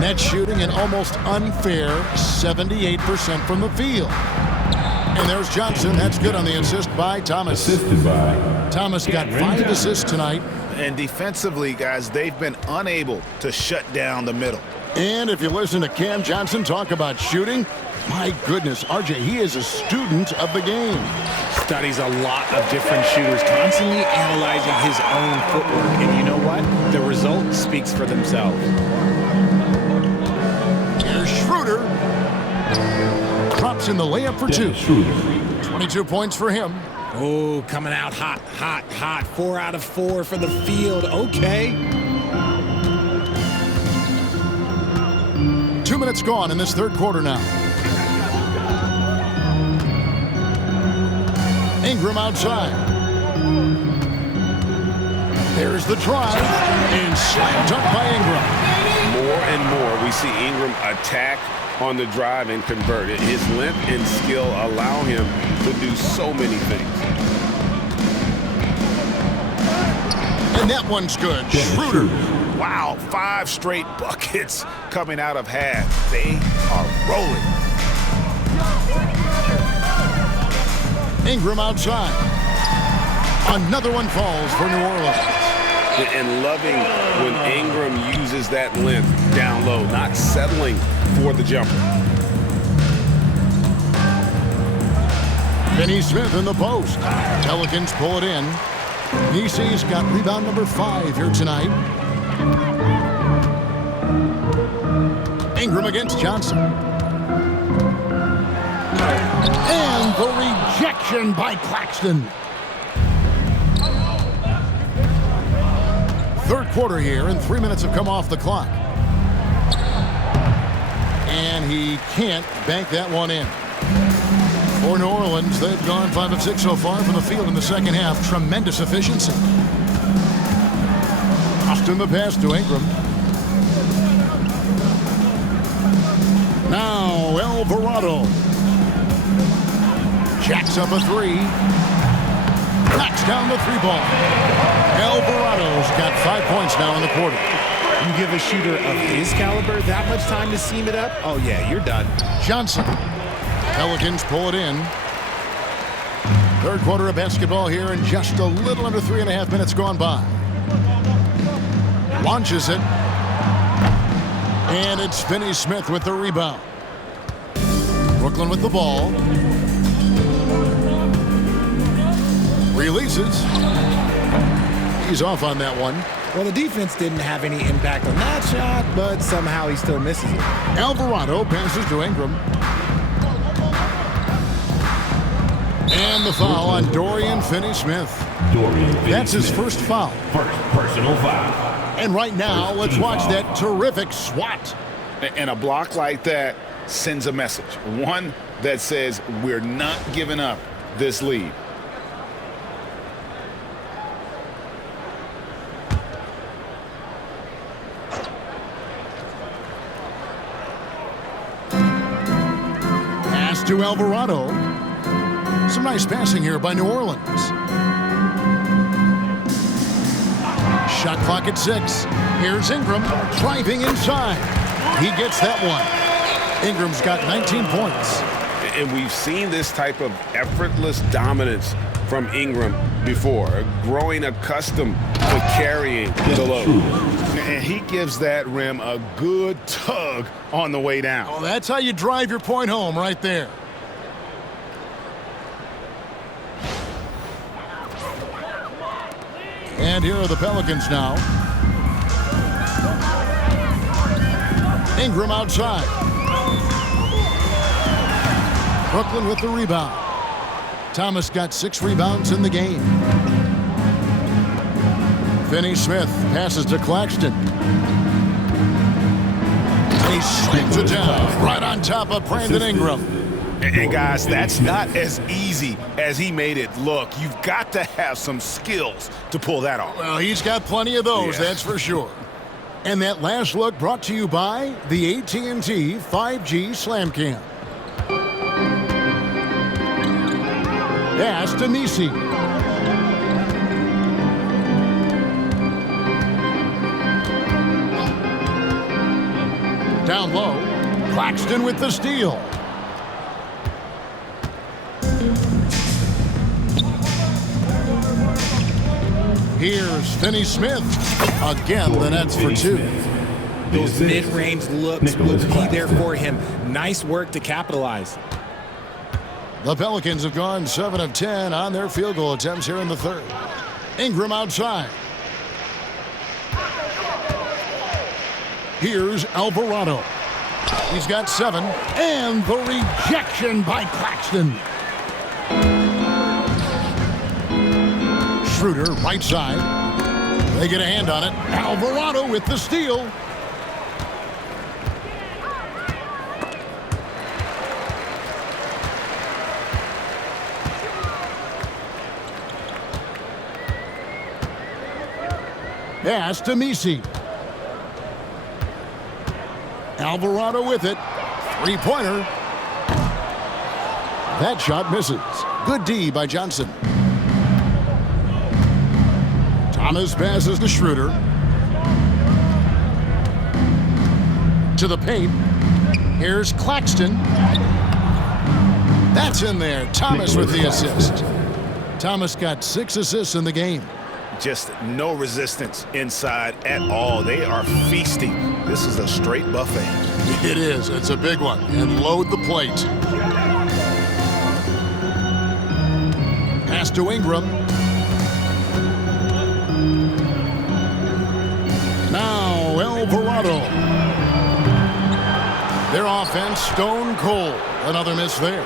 Nets shooting an almost unfair 78% from the field. And there's Johnson. That's good on the assist by Thomas. Assisted by Thomas got 5 assists tonight. And defensively, guys, they've been unable to shut down the middle. And if you listen to Cam Johnson talk about shooting, my goodness, RJ, he is a student of the game. Studies a lot of different shooters, constantly analyzing his own footwork. And you know what? The result speaks for themselves. Here's Schroeder. Drops in the layup for 2. 22 points for him. Oh, coming out hot, hot, hot. 4 out of 4 for the field. Okay. 2 minutes gone in this third quarter now. Ingram outside. There's the drive, and slam dunk by Ingram. More and more we see Ingram attack on the drive and convert it. His length and skill allow him to do so many things. And that one's good. Schroeder. Wow, 5 straight buckets coming out of half. They are rolling. Ingram outside. Another one falls for New Orleans. And loving when Ingram uses that length down low, not settling for the jumper. Finney Smith in the post. Pelicans pull it in. Niecy's got rebound number 5 here tonight. Ingram against Johnson. And the rejection by Claxton. Third quarter here, and 3 minutes have come off the clock. And he can't bank that one in. For New Orleans, they've gone 5 of 6 so far from the field in the second half. Tremendous efficiency. Austin the pass to Ingram. Now Alvarado. Jacks up a 3. Knocks down the 3-ball. Alvarado's got 5 points now in the quarter. You give a shooter of his caliber that much time to seam it up? Oh, yeah, you're done. Johnson. Pelicans pull it in. Third quarter of basketball here, and just a little under 3.5 minutes gone by. Launches it. And it's Finney Smith with the rebound. Brooklyn with the ball. Releases. He's off on that one. Well, the defense didn't have any impact on that shot, but somehow he still misses it. Alvarado passes to Ingram. And the foul on Dorian Finney-Smith. That's his first foul. First personal foul. And right now, let's watch that terrific swat. And a block like that sends a message. One that says we're not giving up this lead. Pass to Alvarado. Some nice passing here by New Orleans. Shot clock at 6. Here's Ingram driving inside. He gets that one. Ingram's got 19 points. And we've seen this type of effortless dominance from Ingram before, growing accustomed to carrying the load. And he gives that rim a good tug on the way down. Oh, that's how you drive your point home right there. And here are the Pelicans now. Ingram outside. Brooklyn with the rebound. Thomas got 6 rebounds in the game. Finney-Smith passes to Claxton. He swings it down right on top of Brandon Ingram. And guys, that's not as easy as he made it look. You've got to have some skills to pull that off. Well, he's got plenty of those, that's for sure. And that last look brought to you by the AT&T 5G Slam Cam. Pass to Misi. Down low, Claxton with the steal. Here's Finney-Smith. Again, the Nets for 2. Those mid-range looks will be there for him. Nice work to capitalize. The Pelicans have gone 7 of 10 on their field goal attempts here in the third. Ingram outside. Here's Alvarado. He's got 7. And the rejection by Claxton. Schroeder, right side. They get a hand on it. Alvarado with the steal. Pass to Misi. Alvarado with it. 3-pointer. That shot misses. Good D by Johnson. Thomas passes to Schroeder. To the paint. Here's Claxton. That's in there. Thomas with the assist. Thomas got 6 assists in the game. Just no resistance inside at all. They are feasting. This is a straight buffet. It is. It's a big one. And load the plate. Pass to Ingram. Now Alvarado. Their offense stone cold. Another miss there.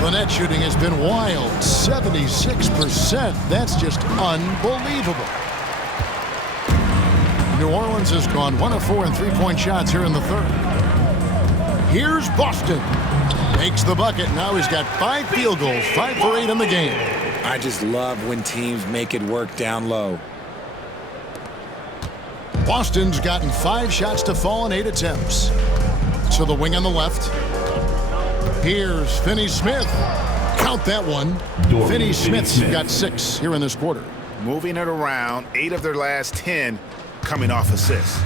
The net shooting has been wild. 76%. That's just unbelievable. New Orleans has gone 1 of 4 in 3-point shots here in the third. Here's Boston. Makes the bucket. Now he's got 5 field goals, 5 for 8 in the game. I just love when teams make it work down low. Boston's gotten 5 shots to fall in 8 attempts. To the wing on the left. Here's Finney-Smith. Count that one. Finney-Smith's got 6 here in this quarter. Moving it around, 8 of their last 10 coming off assists.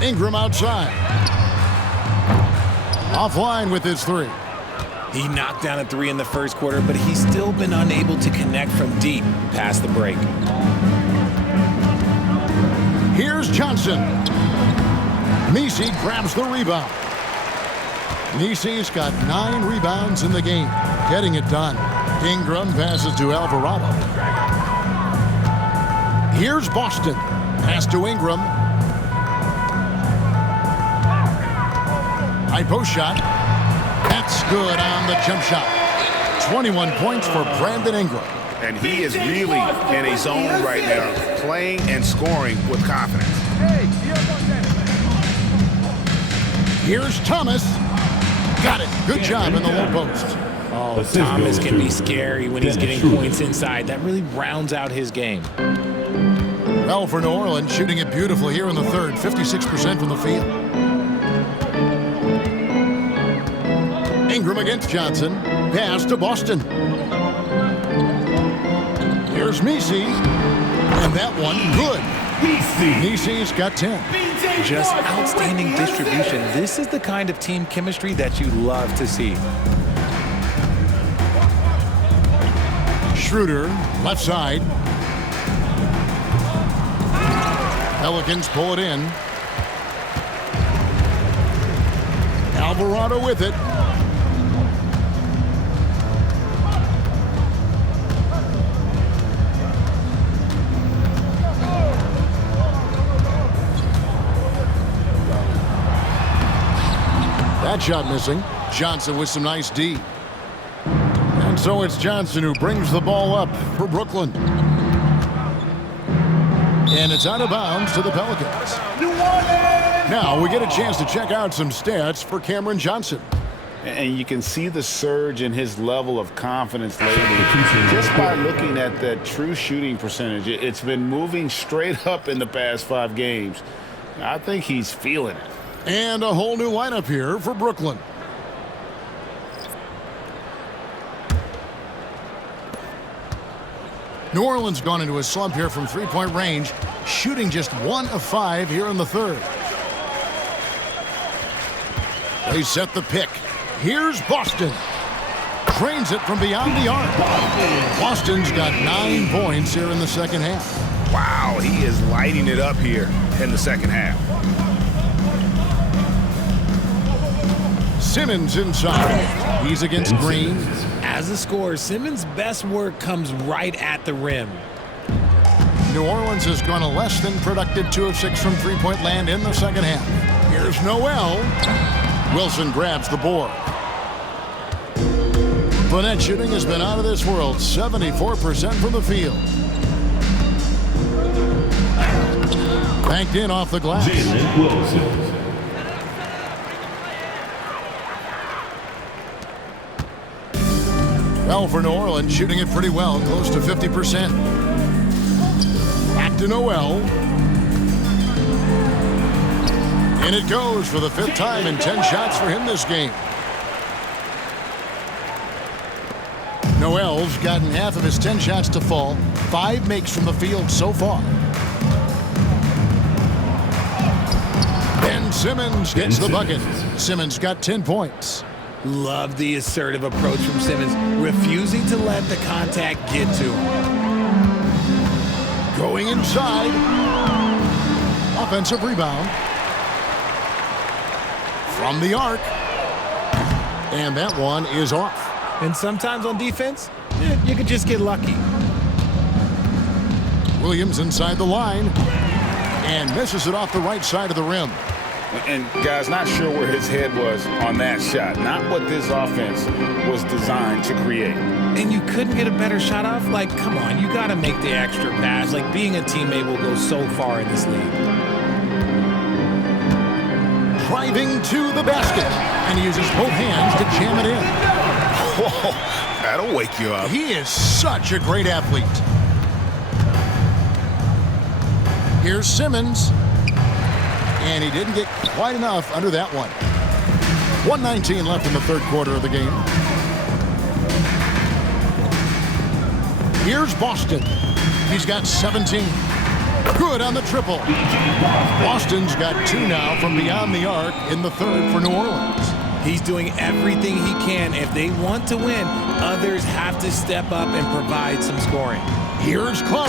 Ingram outside. Offline with his 3. He knocked down a 3 in the first quarter, but he's still been unable to connect from deep past the break. Here's Johnson. Misi grabs the rebound. Misi's got 9 rebounds in the game, getting it done. Ingram passes to Alvarado. Here's Boston. Pass to Ingram. High post shot. That's good on the jump shot. 21 points for Brandon Ingram. And he is really in a zone right now, playing and scoring with confidence. Here's Thomas. Got it. Good job in the low post. Oh, Thomas can be scary when he's getting points inside. That really rounds out his game. Well, for New Orleans, shooting it beautifully here in the third, 56% from the field. Ingram against Johnson. Pass to Boston. Here's Messi. And that one, good. Messi's got 10. Just outstanding distribution. This is the kind of team chemistry that you love to see. Schroeder, left side. Pelicans pull it in. Alvarado with it. That shot missing. Johnson with some nice D. And so it's Johnson who brings the ball up for Brooklyn. And it's out of bounds to the Pelicans. Now we get a chance to check out some stats for Cameron Johnson. And you can see the surge in his level of confidence lately just by looking at that true shooting percentage. It's been moving straight up in the past 5 games. I think he's feeling it. And a whole new lineup here for Brooklyn. New Orleans gone into a slump here from three-point range, shooting just 1 of 5 here in the third. They set the pick. Here's Boston. Trains it from beyond the arc. Boston's got 9 points here in the second half. Wow, he is lighting it up here in the second half. Simmons inside. He's against Green. As a scorer, Simmons' best work comes right at the rim. New Orleans has gone a less than productive 2 of 6 from three-point land in the second half. Here's Noel. Wilson grabs the board. Fournette shooting has been out of this world, 74% from the field. Banked in off the glass. Jalen Wilson. Well, for New Orleans, shooting it pretty well, close to 50%. Back to Noel. And it goes for the 5th time in 10 shots for him this game. Noel's gotten half of his 10 shots to fall. 5 makes from the field so far. Ben Simmons gets the bucket. Simmons got 10 points. Love the assertive approach from Simmons, refusing to let the contact get to him. Going inside. Offensive rebound. From the arc. And that one is off. And sometimes on defense, you could just get lucky. Williams inside the line. And misses it off the right side of the rim. And, guys, not sure where his head was on that shot. Not what this offense was designed to create. And you couldn't get a better shot off? Like, come on, you got to make the extra pass. Like, being a teammate will go so far in this league. Driving to the basket. And he uses both hands to jam it in. Whoa, that'll wake you up. He is such a great athlete. Here's Simmons. And he didn't get quite enough under that one. 1:19 left in the third quarter of the game. Here's Boston. He's got 17. Good on the triple. Boston's got 2 now from beyond the arc in the third for New Orleans. He's doing everything he can. If they want to win, others have to step up and provide some scoring. Here's Clay,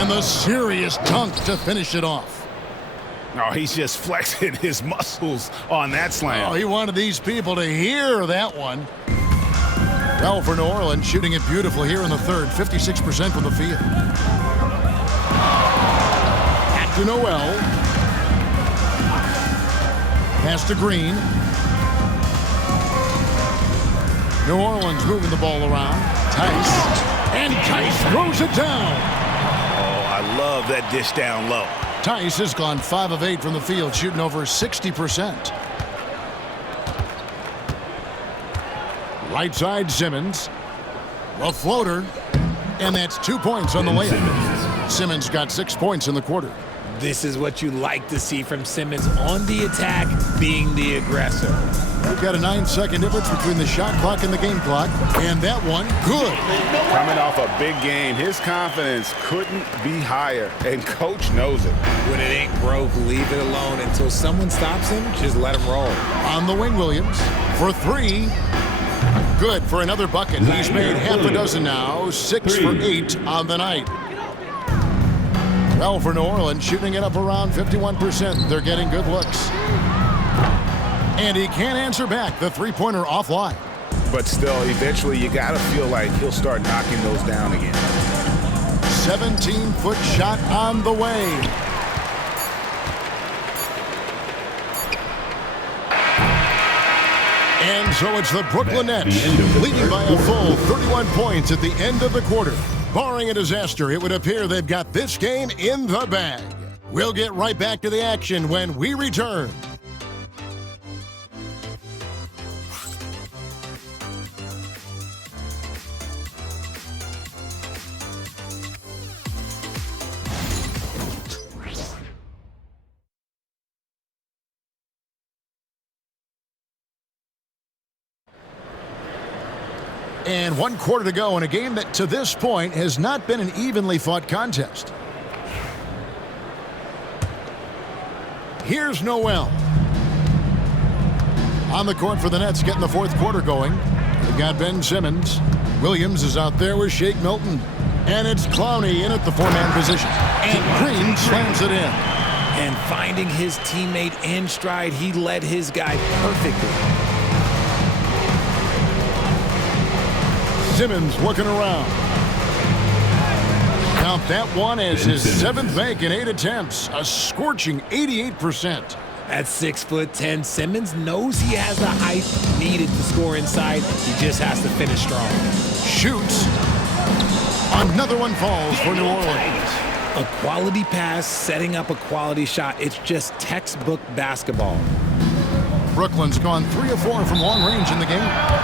and the serious dunk to finish it off. Oh, he's just flexing his muscles on that slam. Oh, he wanted these people to hear that one. Well, for New Orleans, shooting it beautiful here in the third, 56% from the field. Back to Noel. Pass to Green. New Orleans moving the ball around. Tice. And Tice throws it down. Oh, I love that dish down low. Tice has gone 5 of 8 from the field, shooting over 60%. Right side, Simmons. A floater. And that's 2 points on the layup. Simmons got 6 points in the quarter. This is what you like to see from Simmons on the attack, being the aggressor. We've got a 9-second difference between the shot clock and the game clock. And that one, good. Coming off a big game, his confidence couldn't be higher, and coach knows it. When it ain't broke, leave it alone until someone stops him. Just let him roll. On the wing, Williams for 3. Good for another bucket. He's made half a dozen now, 6 for 8 on the night. Well, for New Orleans, shooting it up around 51%. They're getting good looks. And he can't answer back the three-pointer offline. But still, eventually you got to feel like he'll start knocking those down again. 17-foot shot on the way. And so it's the Brooklyn Nets leading by a full 31 points at the end of the quarter. Barring a disaster, it would appear they've got this game in the bag. We'll get right back to the action when we return. And 1 quarter to go in a game that to this point has not been an evenly fought contest. Here's Noel. On the court for the Nets, getting the fourth quarter going. We've got Ben Simmons. Williams is out there with Shake Milton. And it's Clowney in at the four-man position. And Green slams it in. And finding his teammate in stride, he led his guy perfectly. Simmons working around. Count that one as his 7th make in 8 attempts. A scorching 88%. At 6'10", Simmons knows he has the height needed to score inside. He just has to finish strong. Shoots. Another one falls for New Orleans. A quality pass, setting up a quality shot. It's just textbook basketball. Brooklyn's gone 3 of 4 from long range in the game.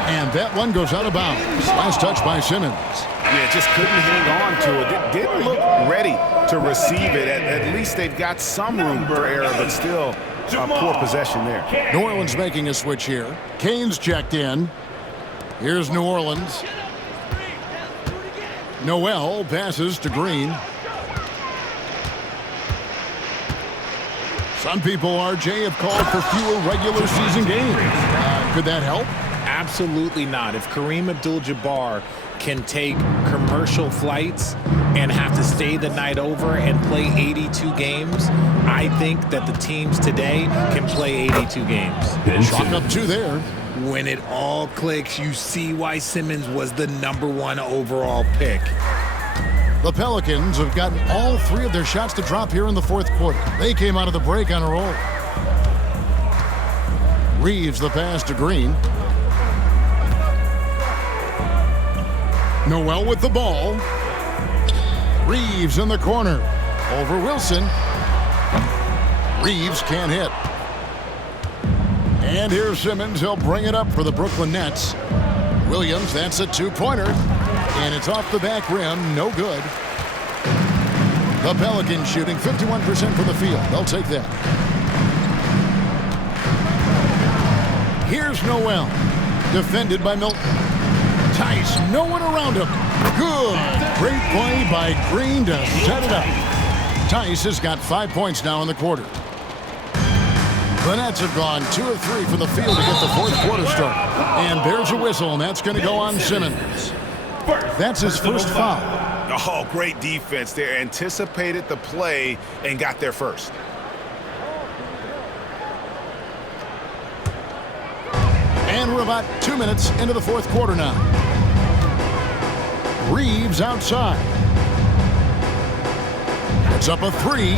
And that one goes out of bounds. Last touch by Simmons. Yeah, just couldn't hang on to it. Didn't look ready to receive it. At least they've got some room for error, but still a poor possession there. New Orleans making a switch here. Kane's checked in. Here's New Orleans. Noel passes to Green. Some people, RJ, have called for fewer regular season games. Could that help? Absolutely not. If Kareem Abdul-Jabbar can take commercial flights and have to stay the night over and play 82 games, I think that the teams today can play 82 games. Chalk up 2 there. When it all clicks, you see why Simmons was the #1 overall pick. The Pelicans have gotten all 3 of their shots to drop here in the fourth quarter. They came out of the break on a roll. Reeves the pass to Green. Noel with the ball. Reeves in the corner. Over Wilson. Reeves can't hit. And here's Simmons. He'll bring it up for the Brooklyn Nets. Williams, that's a 2-pointer. And it's off the back rim. No good. The Pelicans shooting 51% from the field. They'll take that. Here's Noel. Defended by Milton. Tice, no one around him. Good. Great play by Green to set it up. Tice has got 5 points now in the quarter. The Nets have gone 2 of 3 from the field to get the fourth quarter started. And there's a whistle, and that's going to go on Simmons. That's his first foul. Oh, great defense there. Anticipated the play and got there first. And we're about 2 minutes into the fourth quarter now. Reeves outside. It's up a 3.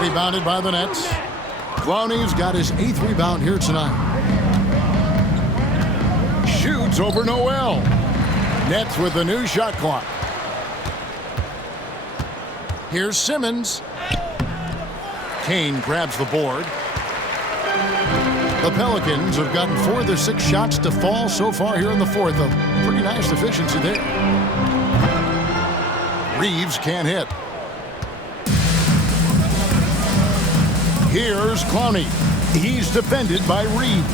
Rebounded by the Nets. Clowney's got his 8th rebound here tonight. Shoots over Noel. Nets with the new shot clock. Here's Simmons. Kane grabs the board. The Pelicans have gotten 4 of their 6 shots to fall so far here in the 4th. A pretty nice efficiency there. Reeves can't hit. Here's Clowney. He's defended by Reeves.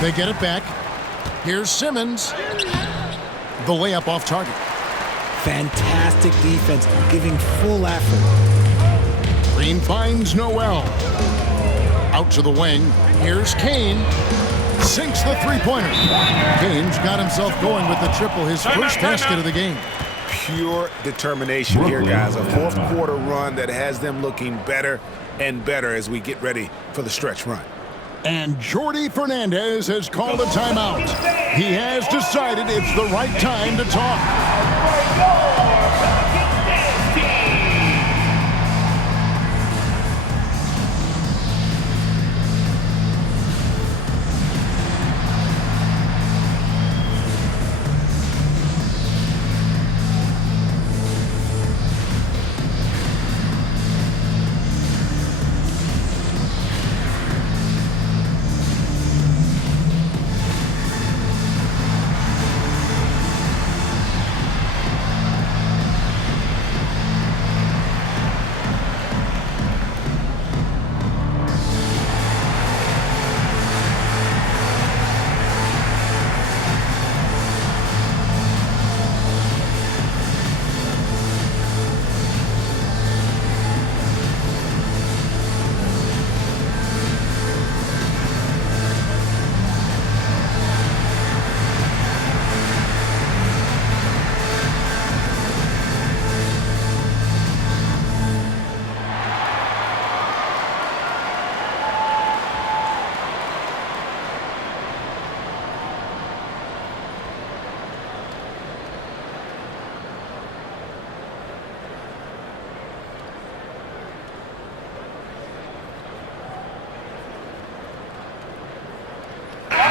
They get it back. Here's Simmons. The layup off target. Fantastic defense, giving full effort. Green finds Noel. Out to the wing. Here's Kane. Sinks the three-pointer. Kane's got himself going with the triple, his first basket of the game. Pure determination here, guys. A fourth-quarter run that has them looking better and better as we get ready for the stretch run. And Jordi Fernandez has called a timeout. He has decided it's the right time to talk.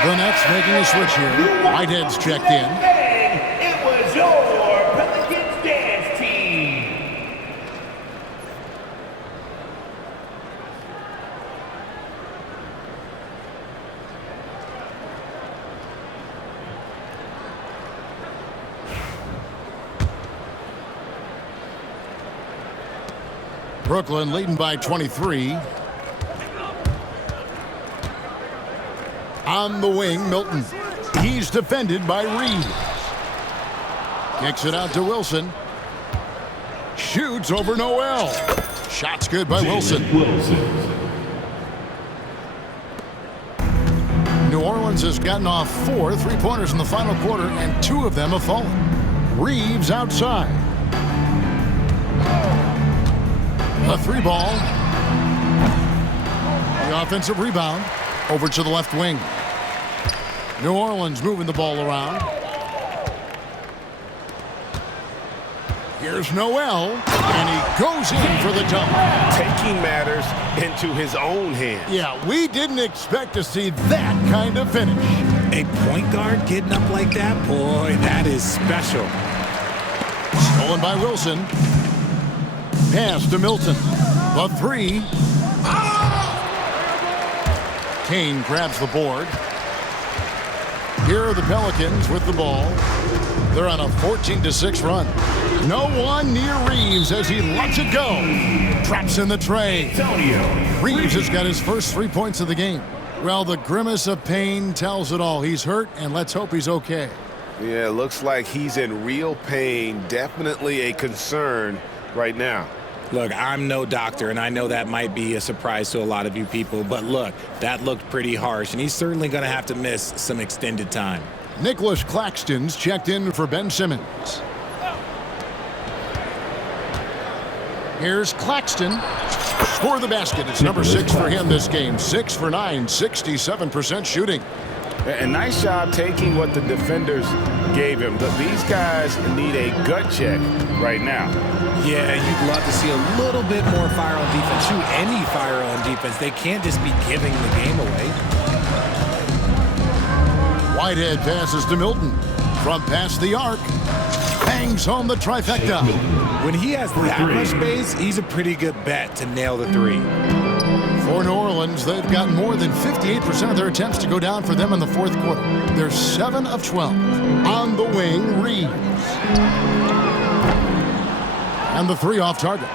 The Nets making a switch here. Whitehead's checked in. It was your Pelicans dance team. Brooklyn leading by 23. On the wing, Milton. He's defended by Reeves. Kicks it out to Wilson. Shoots over Noel. Shot's good by Wilson. New Orleans has gotten off 4 3-pointers in the final quarter, and 2 of them have fallen. Reeves outside. A 3-ball. The offensive rebound. Over to the left wing. New Orleans moving the ball around. Here's Noel, and he goes in for the dunk. Taking matters into his own hands. Yeah, we didn't expect to see that kind of finish. A point guard getting up like that, boy, that is special. Stolen by Wilson. Pass to Milton. A 3. Kane grabs the board. Here are the Pelicans with the ball. They're on a 14-6 run. No one near Reeves as he lets it go. Drops in the tray. Reeves has got his first 3 points of the game. Well, the grimace of pain tells it all. He's hurt, and let's hope he's okay. Yeah, looks like he's in real pain. Definitely a concern right now. Look, I'm no doctor, and I know that might be a surprise to a lot of you people, but look, that looked pretty harsh, and he's certainly going to have to miss some extended time. Nicholas Claxton's checked in for Ben Simmons. Here's Claxton. Score the basket. It's number 6 for him this game. 6 for 9, 67% shooting. A nice job taking what the defenders gave him. These guys need a gut check right now. Yeah, you'd love to see a little bit more fire on defense. Shoot, any fire on defense. They can't just be giving the game away. Whitehead passes to Milton. From past the arc. Bangs home the trifecta. When he has that much space, he's a pretty good bet to nail the three. For New Orleans, they've got more than 58% of their attempts to go down for them in the fourth quarter. They're 7 of 12. On the wing, Reeves. And the three off target.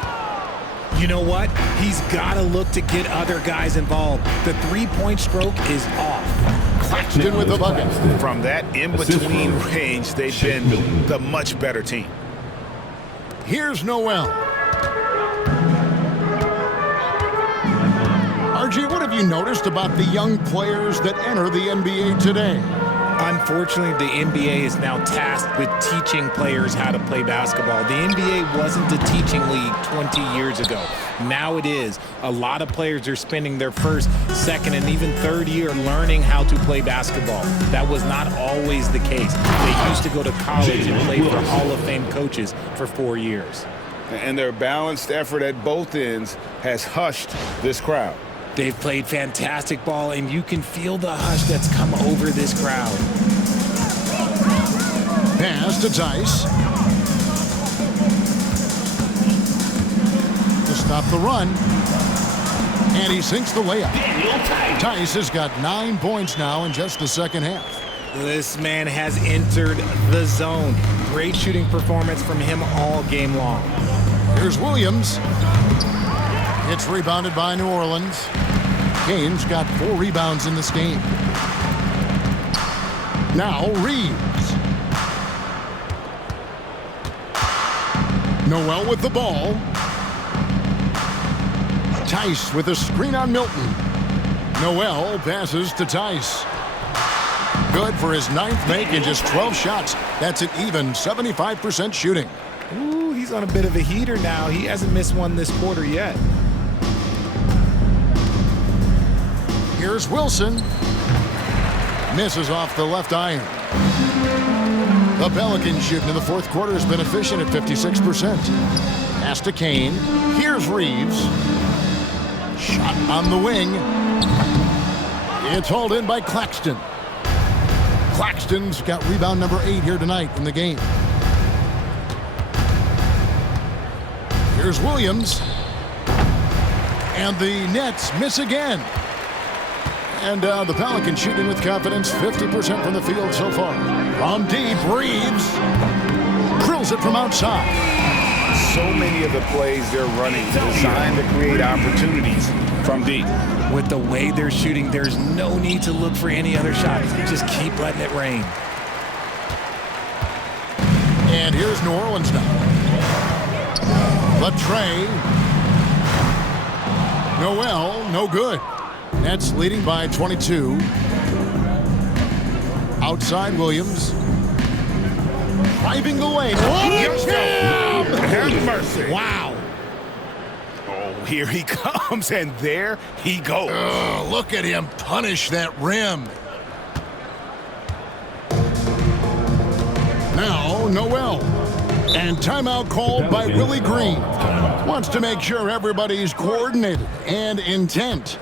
You know what? He's got to look to get other guys involved. The three-point stroke is off. Claxton with the bucket. From that in-between range, they've been the much better team. Here's Noel. RJ, what have you noticed about the young players that enter the NBA today? Unfortunately, the NBA is now tasked with teaching players how to play basketball. The NBA wasn't a teaching league 20 years ago. Now it is. A lot of players are spending their first, second, and even third year learning how to play basketball. That was not always the case. They used to go to college and play for Hall of Fame coaches for 4 years. And their balanced effort at both ends has hushed this crowd. They've played fantastic ball, and you can feel the hush that's come over this crowd. Pass to Tice. To stop the run. And he sinks the layup. Tice has got 9 points now in just the second half. This man has entered the zone. Great shooting performance from him all game long. Here's Williams. It's rebounded by New Orleans. Kane's got 4 rebounds in this game. Now Reeves. Noel with the ball. Tice with a screen on Milton. Noel passes to Tice. Good for his 9th make in just 12 shots. That's an even 75% shooting. Ooh, he's on a bit of a heater now. He hasn't missed one this quarter yet. Here's Wilson. Misses off the left iron. The Pelicans shooting in the fourth quarter has been efficient at 56%. Pass to Kane. Here's Reeves. Shot on the wing. It's hauled in by Claxton. Claxton's got rebound number 8 here tonight in the game. Here's Williams. And the Nets miss again. And the Pelicans shooting with confidence, 50% from the field so far. From deep, Reeves drills it from outside. So many of the plays they're running designed to create opportunities from deep. With the way they're shooting, there's no need to look for any other shots. Just keep letting it rain. And here's New Orleans now. Latrey. Noel, no good. Nets leading by 22. Outside Williams. Driving the lane. Have mercy. Wow. Oh, here he comes, and there he goes. Look at him punish that rim. Now, Noel. And timeout called by Willie Green. Wants to make sure everybody's coordinated and intent.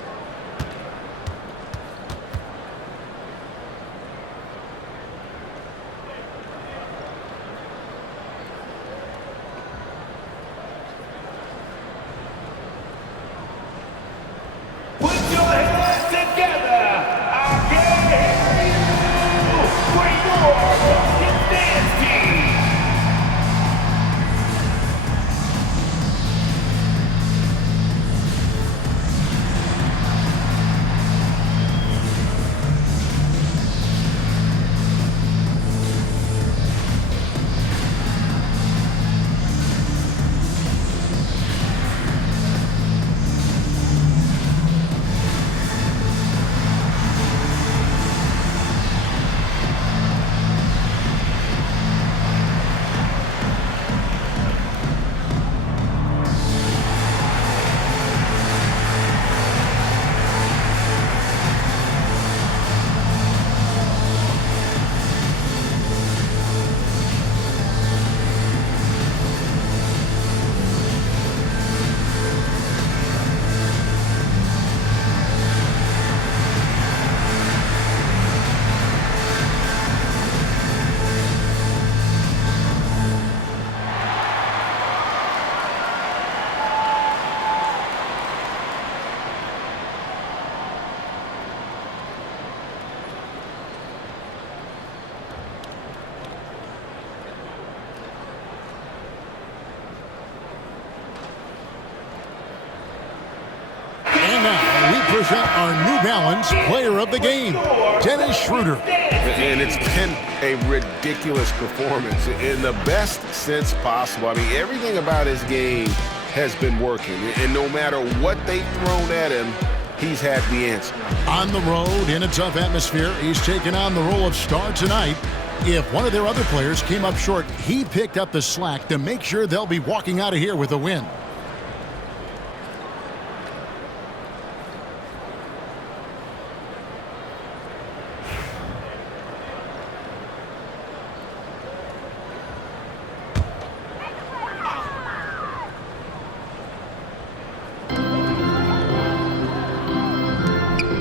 present our New Balance Player of the Game, Dennis Schroeder. And it's been a ridiculous performance in the best sense possible. I mean, everything about his game has been working. And no matter what they've thrown at him, he's had the answer. On the road, in a tough atmosphere, he's taken on the role of star tonight. If one of their other players came up short, he picked up the slack to make sure they'll be walking out of here with a win.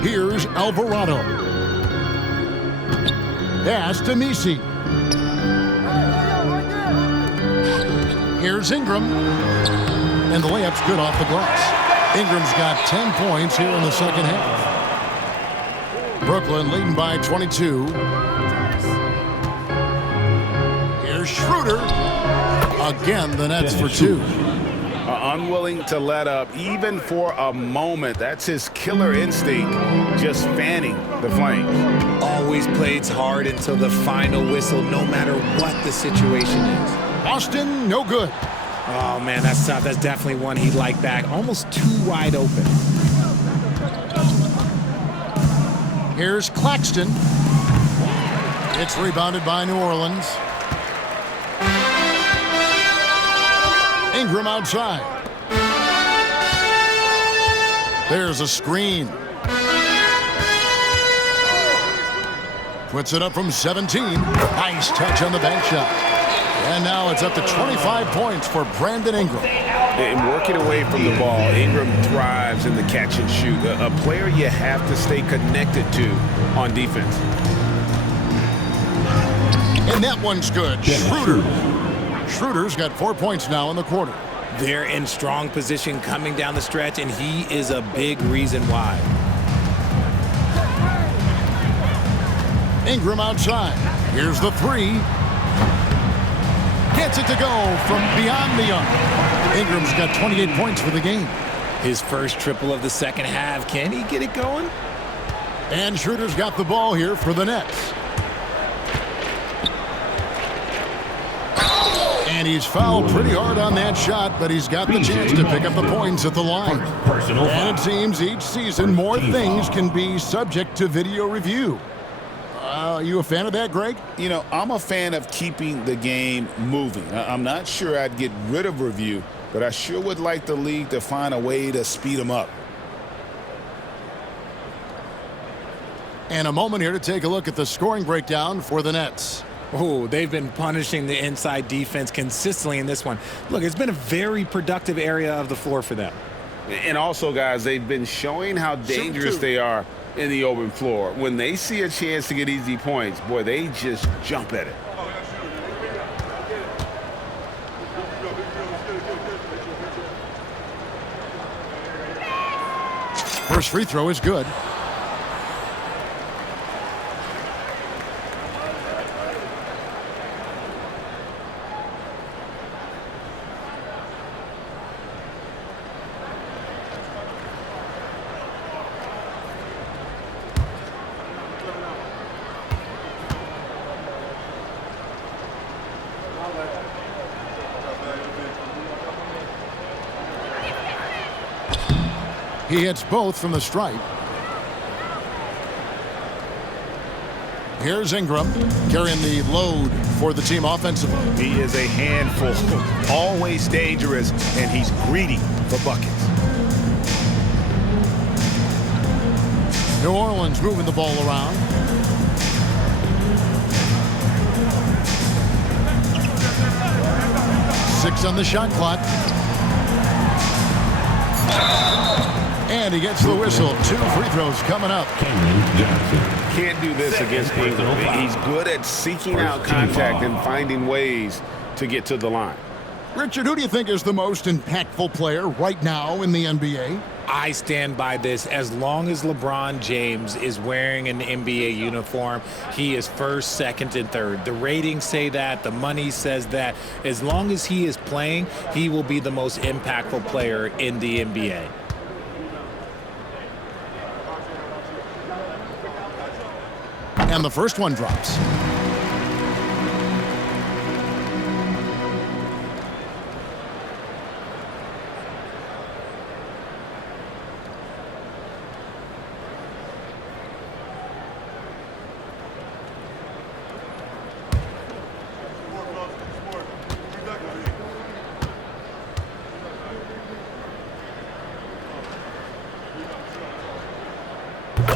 Here's Alvarado. Pass to Misi. Here's Ingram. And the layup's good off the glass. Ingram's got 10 points here in the second half. Brooklyn leading by 22. Here's Schroeder. Again, the Nets for two. Unwilling to let up even for a moment. That's his killer instinct, just fanning the flames. Always plays hard until the final whistle, no matter what the situation is. Austin, no good. Oh, man, that's tough. That's definitely one he'd like back. Almost too wide open. Here's Claxton. It's rebounded by New Orleans. Ingram outside. There's a screen. Puts it up from 17. Nice touch on the bank shot. And now it's up to 25 points for Brandon Ingram. And working away from the ball, Ingram thrives in the catch and shoot. A player you have to stay connected to on defense. And that one's good. Schroeder. Schroeder's got 4 points now in the quarter. They're in strong position coming down the stretch, and he is a big reason why. Ingram outside. Here's the three. Gets it to go from beyond the arc. Ingram's got 28 points for the game. His first triple of the second half. Can he get it going? And Schroeder's got the ball here for the Nets. And he's fouled pretty hard on that shot, but he's got the chance to pick up the points at the line. And it seems each season more things can be subject to video review. Are you a fan of that, Greg? You know, I'm a fan of keeping the game moving. I'm not sure I'd get rid of review, but I sure would like the league to find a way to speed them up. And a moment here to take a look at the scoring breakdown for the Nets. Oh, they've been punishing the inside defense consistently in this one. Look, it's been a very productive area of the floor for them. And also, guys, they've been showing how dangerous they are in the open floor. When they see a chance to get easy points, boy, they just jump at it. First free throw is good. He hits both from the stripe. Here's Ingram carrying the load for the team offensively. He is a handful, always dangerous, and he's greedy for buckets. New Orleans moving the ball around. Six on the shot clock. And he gets the whistle. 2 free throws coming up. Can't do this against Ingram. He's good at seeking out contact and finding ways to get to the line. Richard, who do you think is the most impactful player right now in the NBA? I stand by this. As long as LeBron James is wearing an NBA uniform, he is first, second, and third. The ratings say that. The money says that. As long as he is playing, he will be the most impactful player in the NBA. And the first one drops.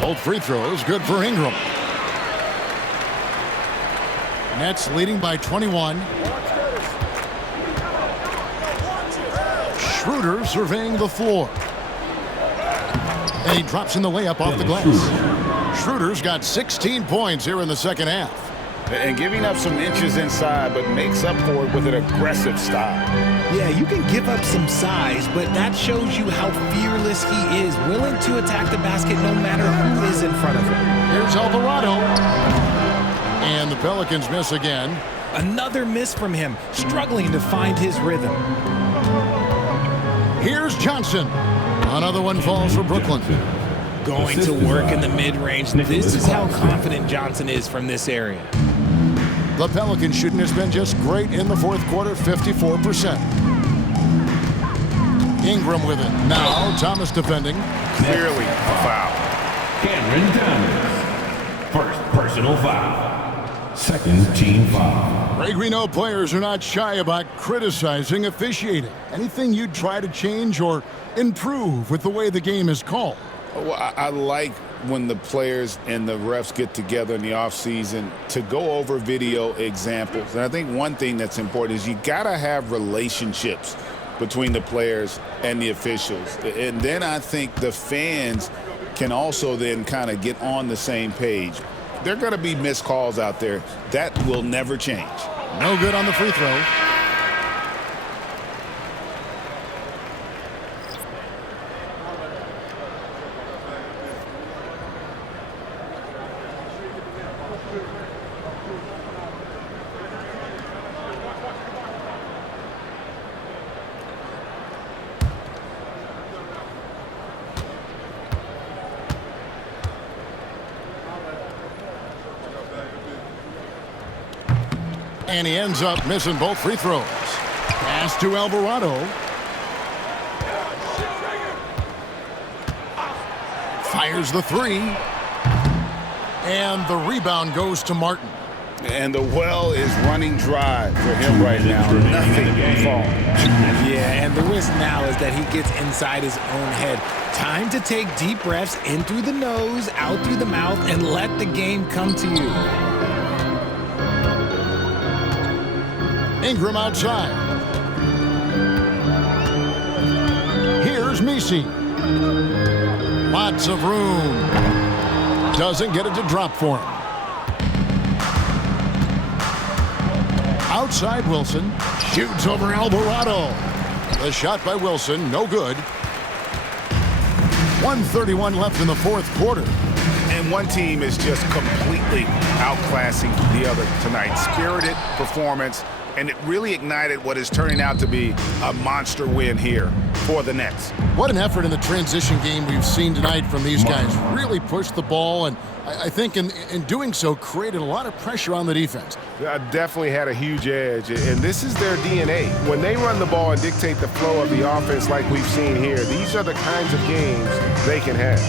Both free throws good for Ingram. Nets leading by 21. Schroeder surveying the floor. And he drops in the layup off the glass. Schroeder's got 16 points here in the second half. And giving up some inches inside, but makes up for it with an aggressive style. Yeah, you can give up some size, but that shows you how fearless he is, willing to attack the basket no matter who is in front of him. Here's Alvarado. And the Pelicans miss again. Another miss from him, struggling to find his rhythm. Here's Johnson. Another one falls for Brooklyn. Going to work in the mid-range. This is how confident Johnson is from this area. The Pelicans shooting has been just great in the fourth quarter, 54%. Ingram with it. Now Thomas defending. Clearly a foul. Cameron Thomas. First personal foul. Second team foul. Greg, we know players are not shy about criticizing officiating. Anything you'd try to change or improve with the way the game is called? Well, I like when the players and the refs get together in the offseason to go over video examples. And I think one thing that's important is you got to have relationships between the players and the officials. And then I think the fans can also then kind of get on the same page. There are going to be missed calls out there. That will never change. No good on the free throw. And he ends up missing both free throws. Pass to Alvarado. Fires the three. And the rebound goes to Martin. And the well is running dry for him right now. Nothing falling. Yeah, and the risk now is that he gets inside his own head. Time to take deep breaths in through the nose, out through the mouth, and let the game come to you. Ingram outside. Here's Messi. Lots of room. Doesn't get it to drop for him. Outside Wilson. Shoots over Alvarado. The shot by Wilson, no good. 1:31 left in the fourth quarter. And one team is just completely outclassing the other tonight. Spirited performance, and it really ignited what is turning out to be a monster win here for the Nets. What an effort in the transition game we've seen tonight from these guys. Really pushed the ball, and I think in doing so created a lot of pressure on the defense. Definitely had a huge edge, and this is their DNA. When they run the ball and dictate the flow of the offense like we've seen here, these are the kinds of games they can have.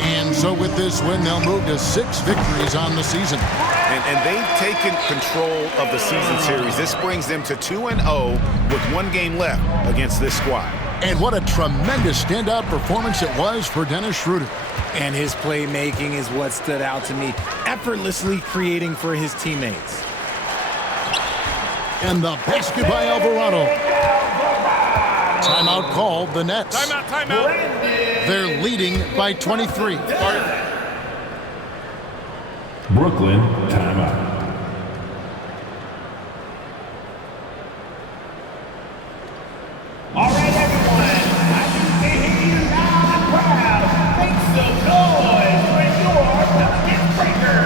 And so with this win, they'll move to 6 victories on the season. And they've taken control of the season series. This brings them to 2-0 with 1 game left against this squad. And what a tremendous standout performance it was for Dennis Schroeder. And his playmaking is what stood out to me, effortlessly creating for his teammates. And the basket by Alvarado. Timeout called, the Nets. Timeout. They're leading by 23. Brooklyn, timeout. All right, everyone. I can hear you loud and proud. Make some noise for your Pelicans breaker.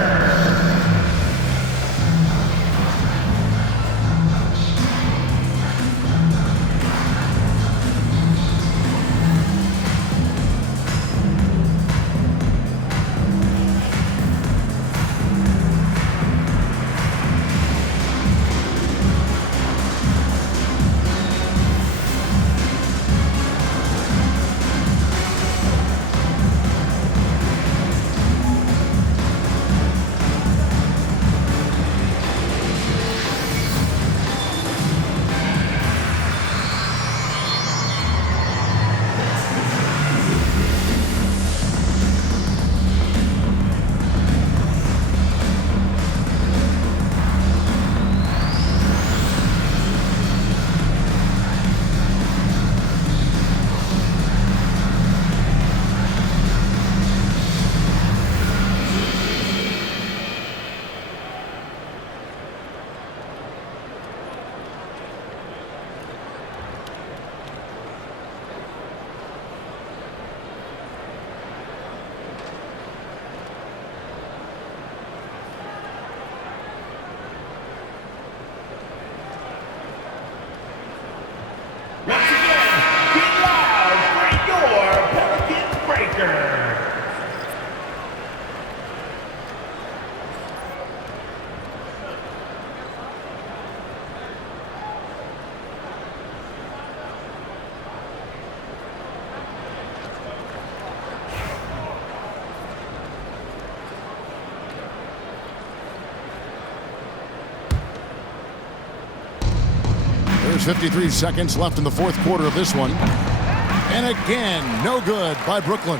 There's 53 seconds left in the fourth quarter of this one. And again, no good by Brooklyn.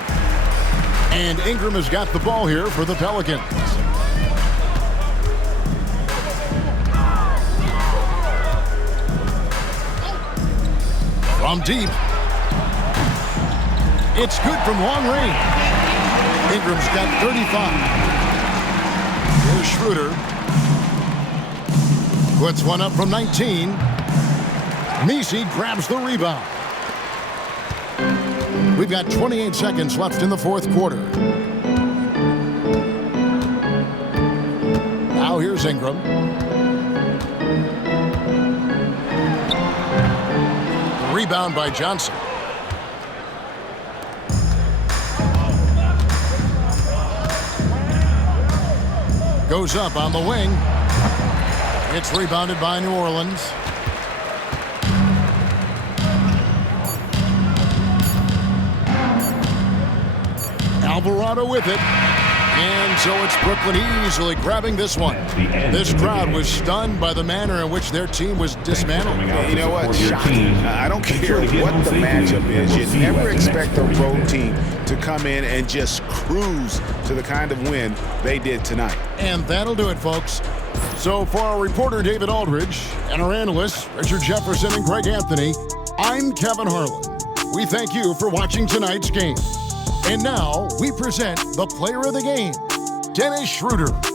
And Ingram has got the ball here for the Pelicans. From deep. It's good from long range. Ingram's got 35. Here's Schroeder. Puts one up from 19. Messi grabs the rebound. We've got 28 seconds left in the fourth quarter. Now here's Ingram. Rebound by Johnson. Goes up on the wing. It's rebounded by New Orleans. Alvarado with it. And so it's Brooklyn easily grabbing this one. This crowd was stunned by the manner in which their team was dismantled. You know what? Shocking. I don't care what the matchup is. You never expect a road team to come in and just cruise to the kind of win they did tonight. And that'll do it, folks. So for our reporter, David Aldridge, and our analysts, Richard Jefferson and Greg Anthony, I'm Kevin Harlan. We thank you for watching tonight's game. And now we present the player of the game, Dennis Schroeder.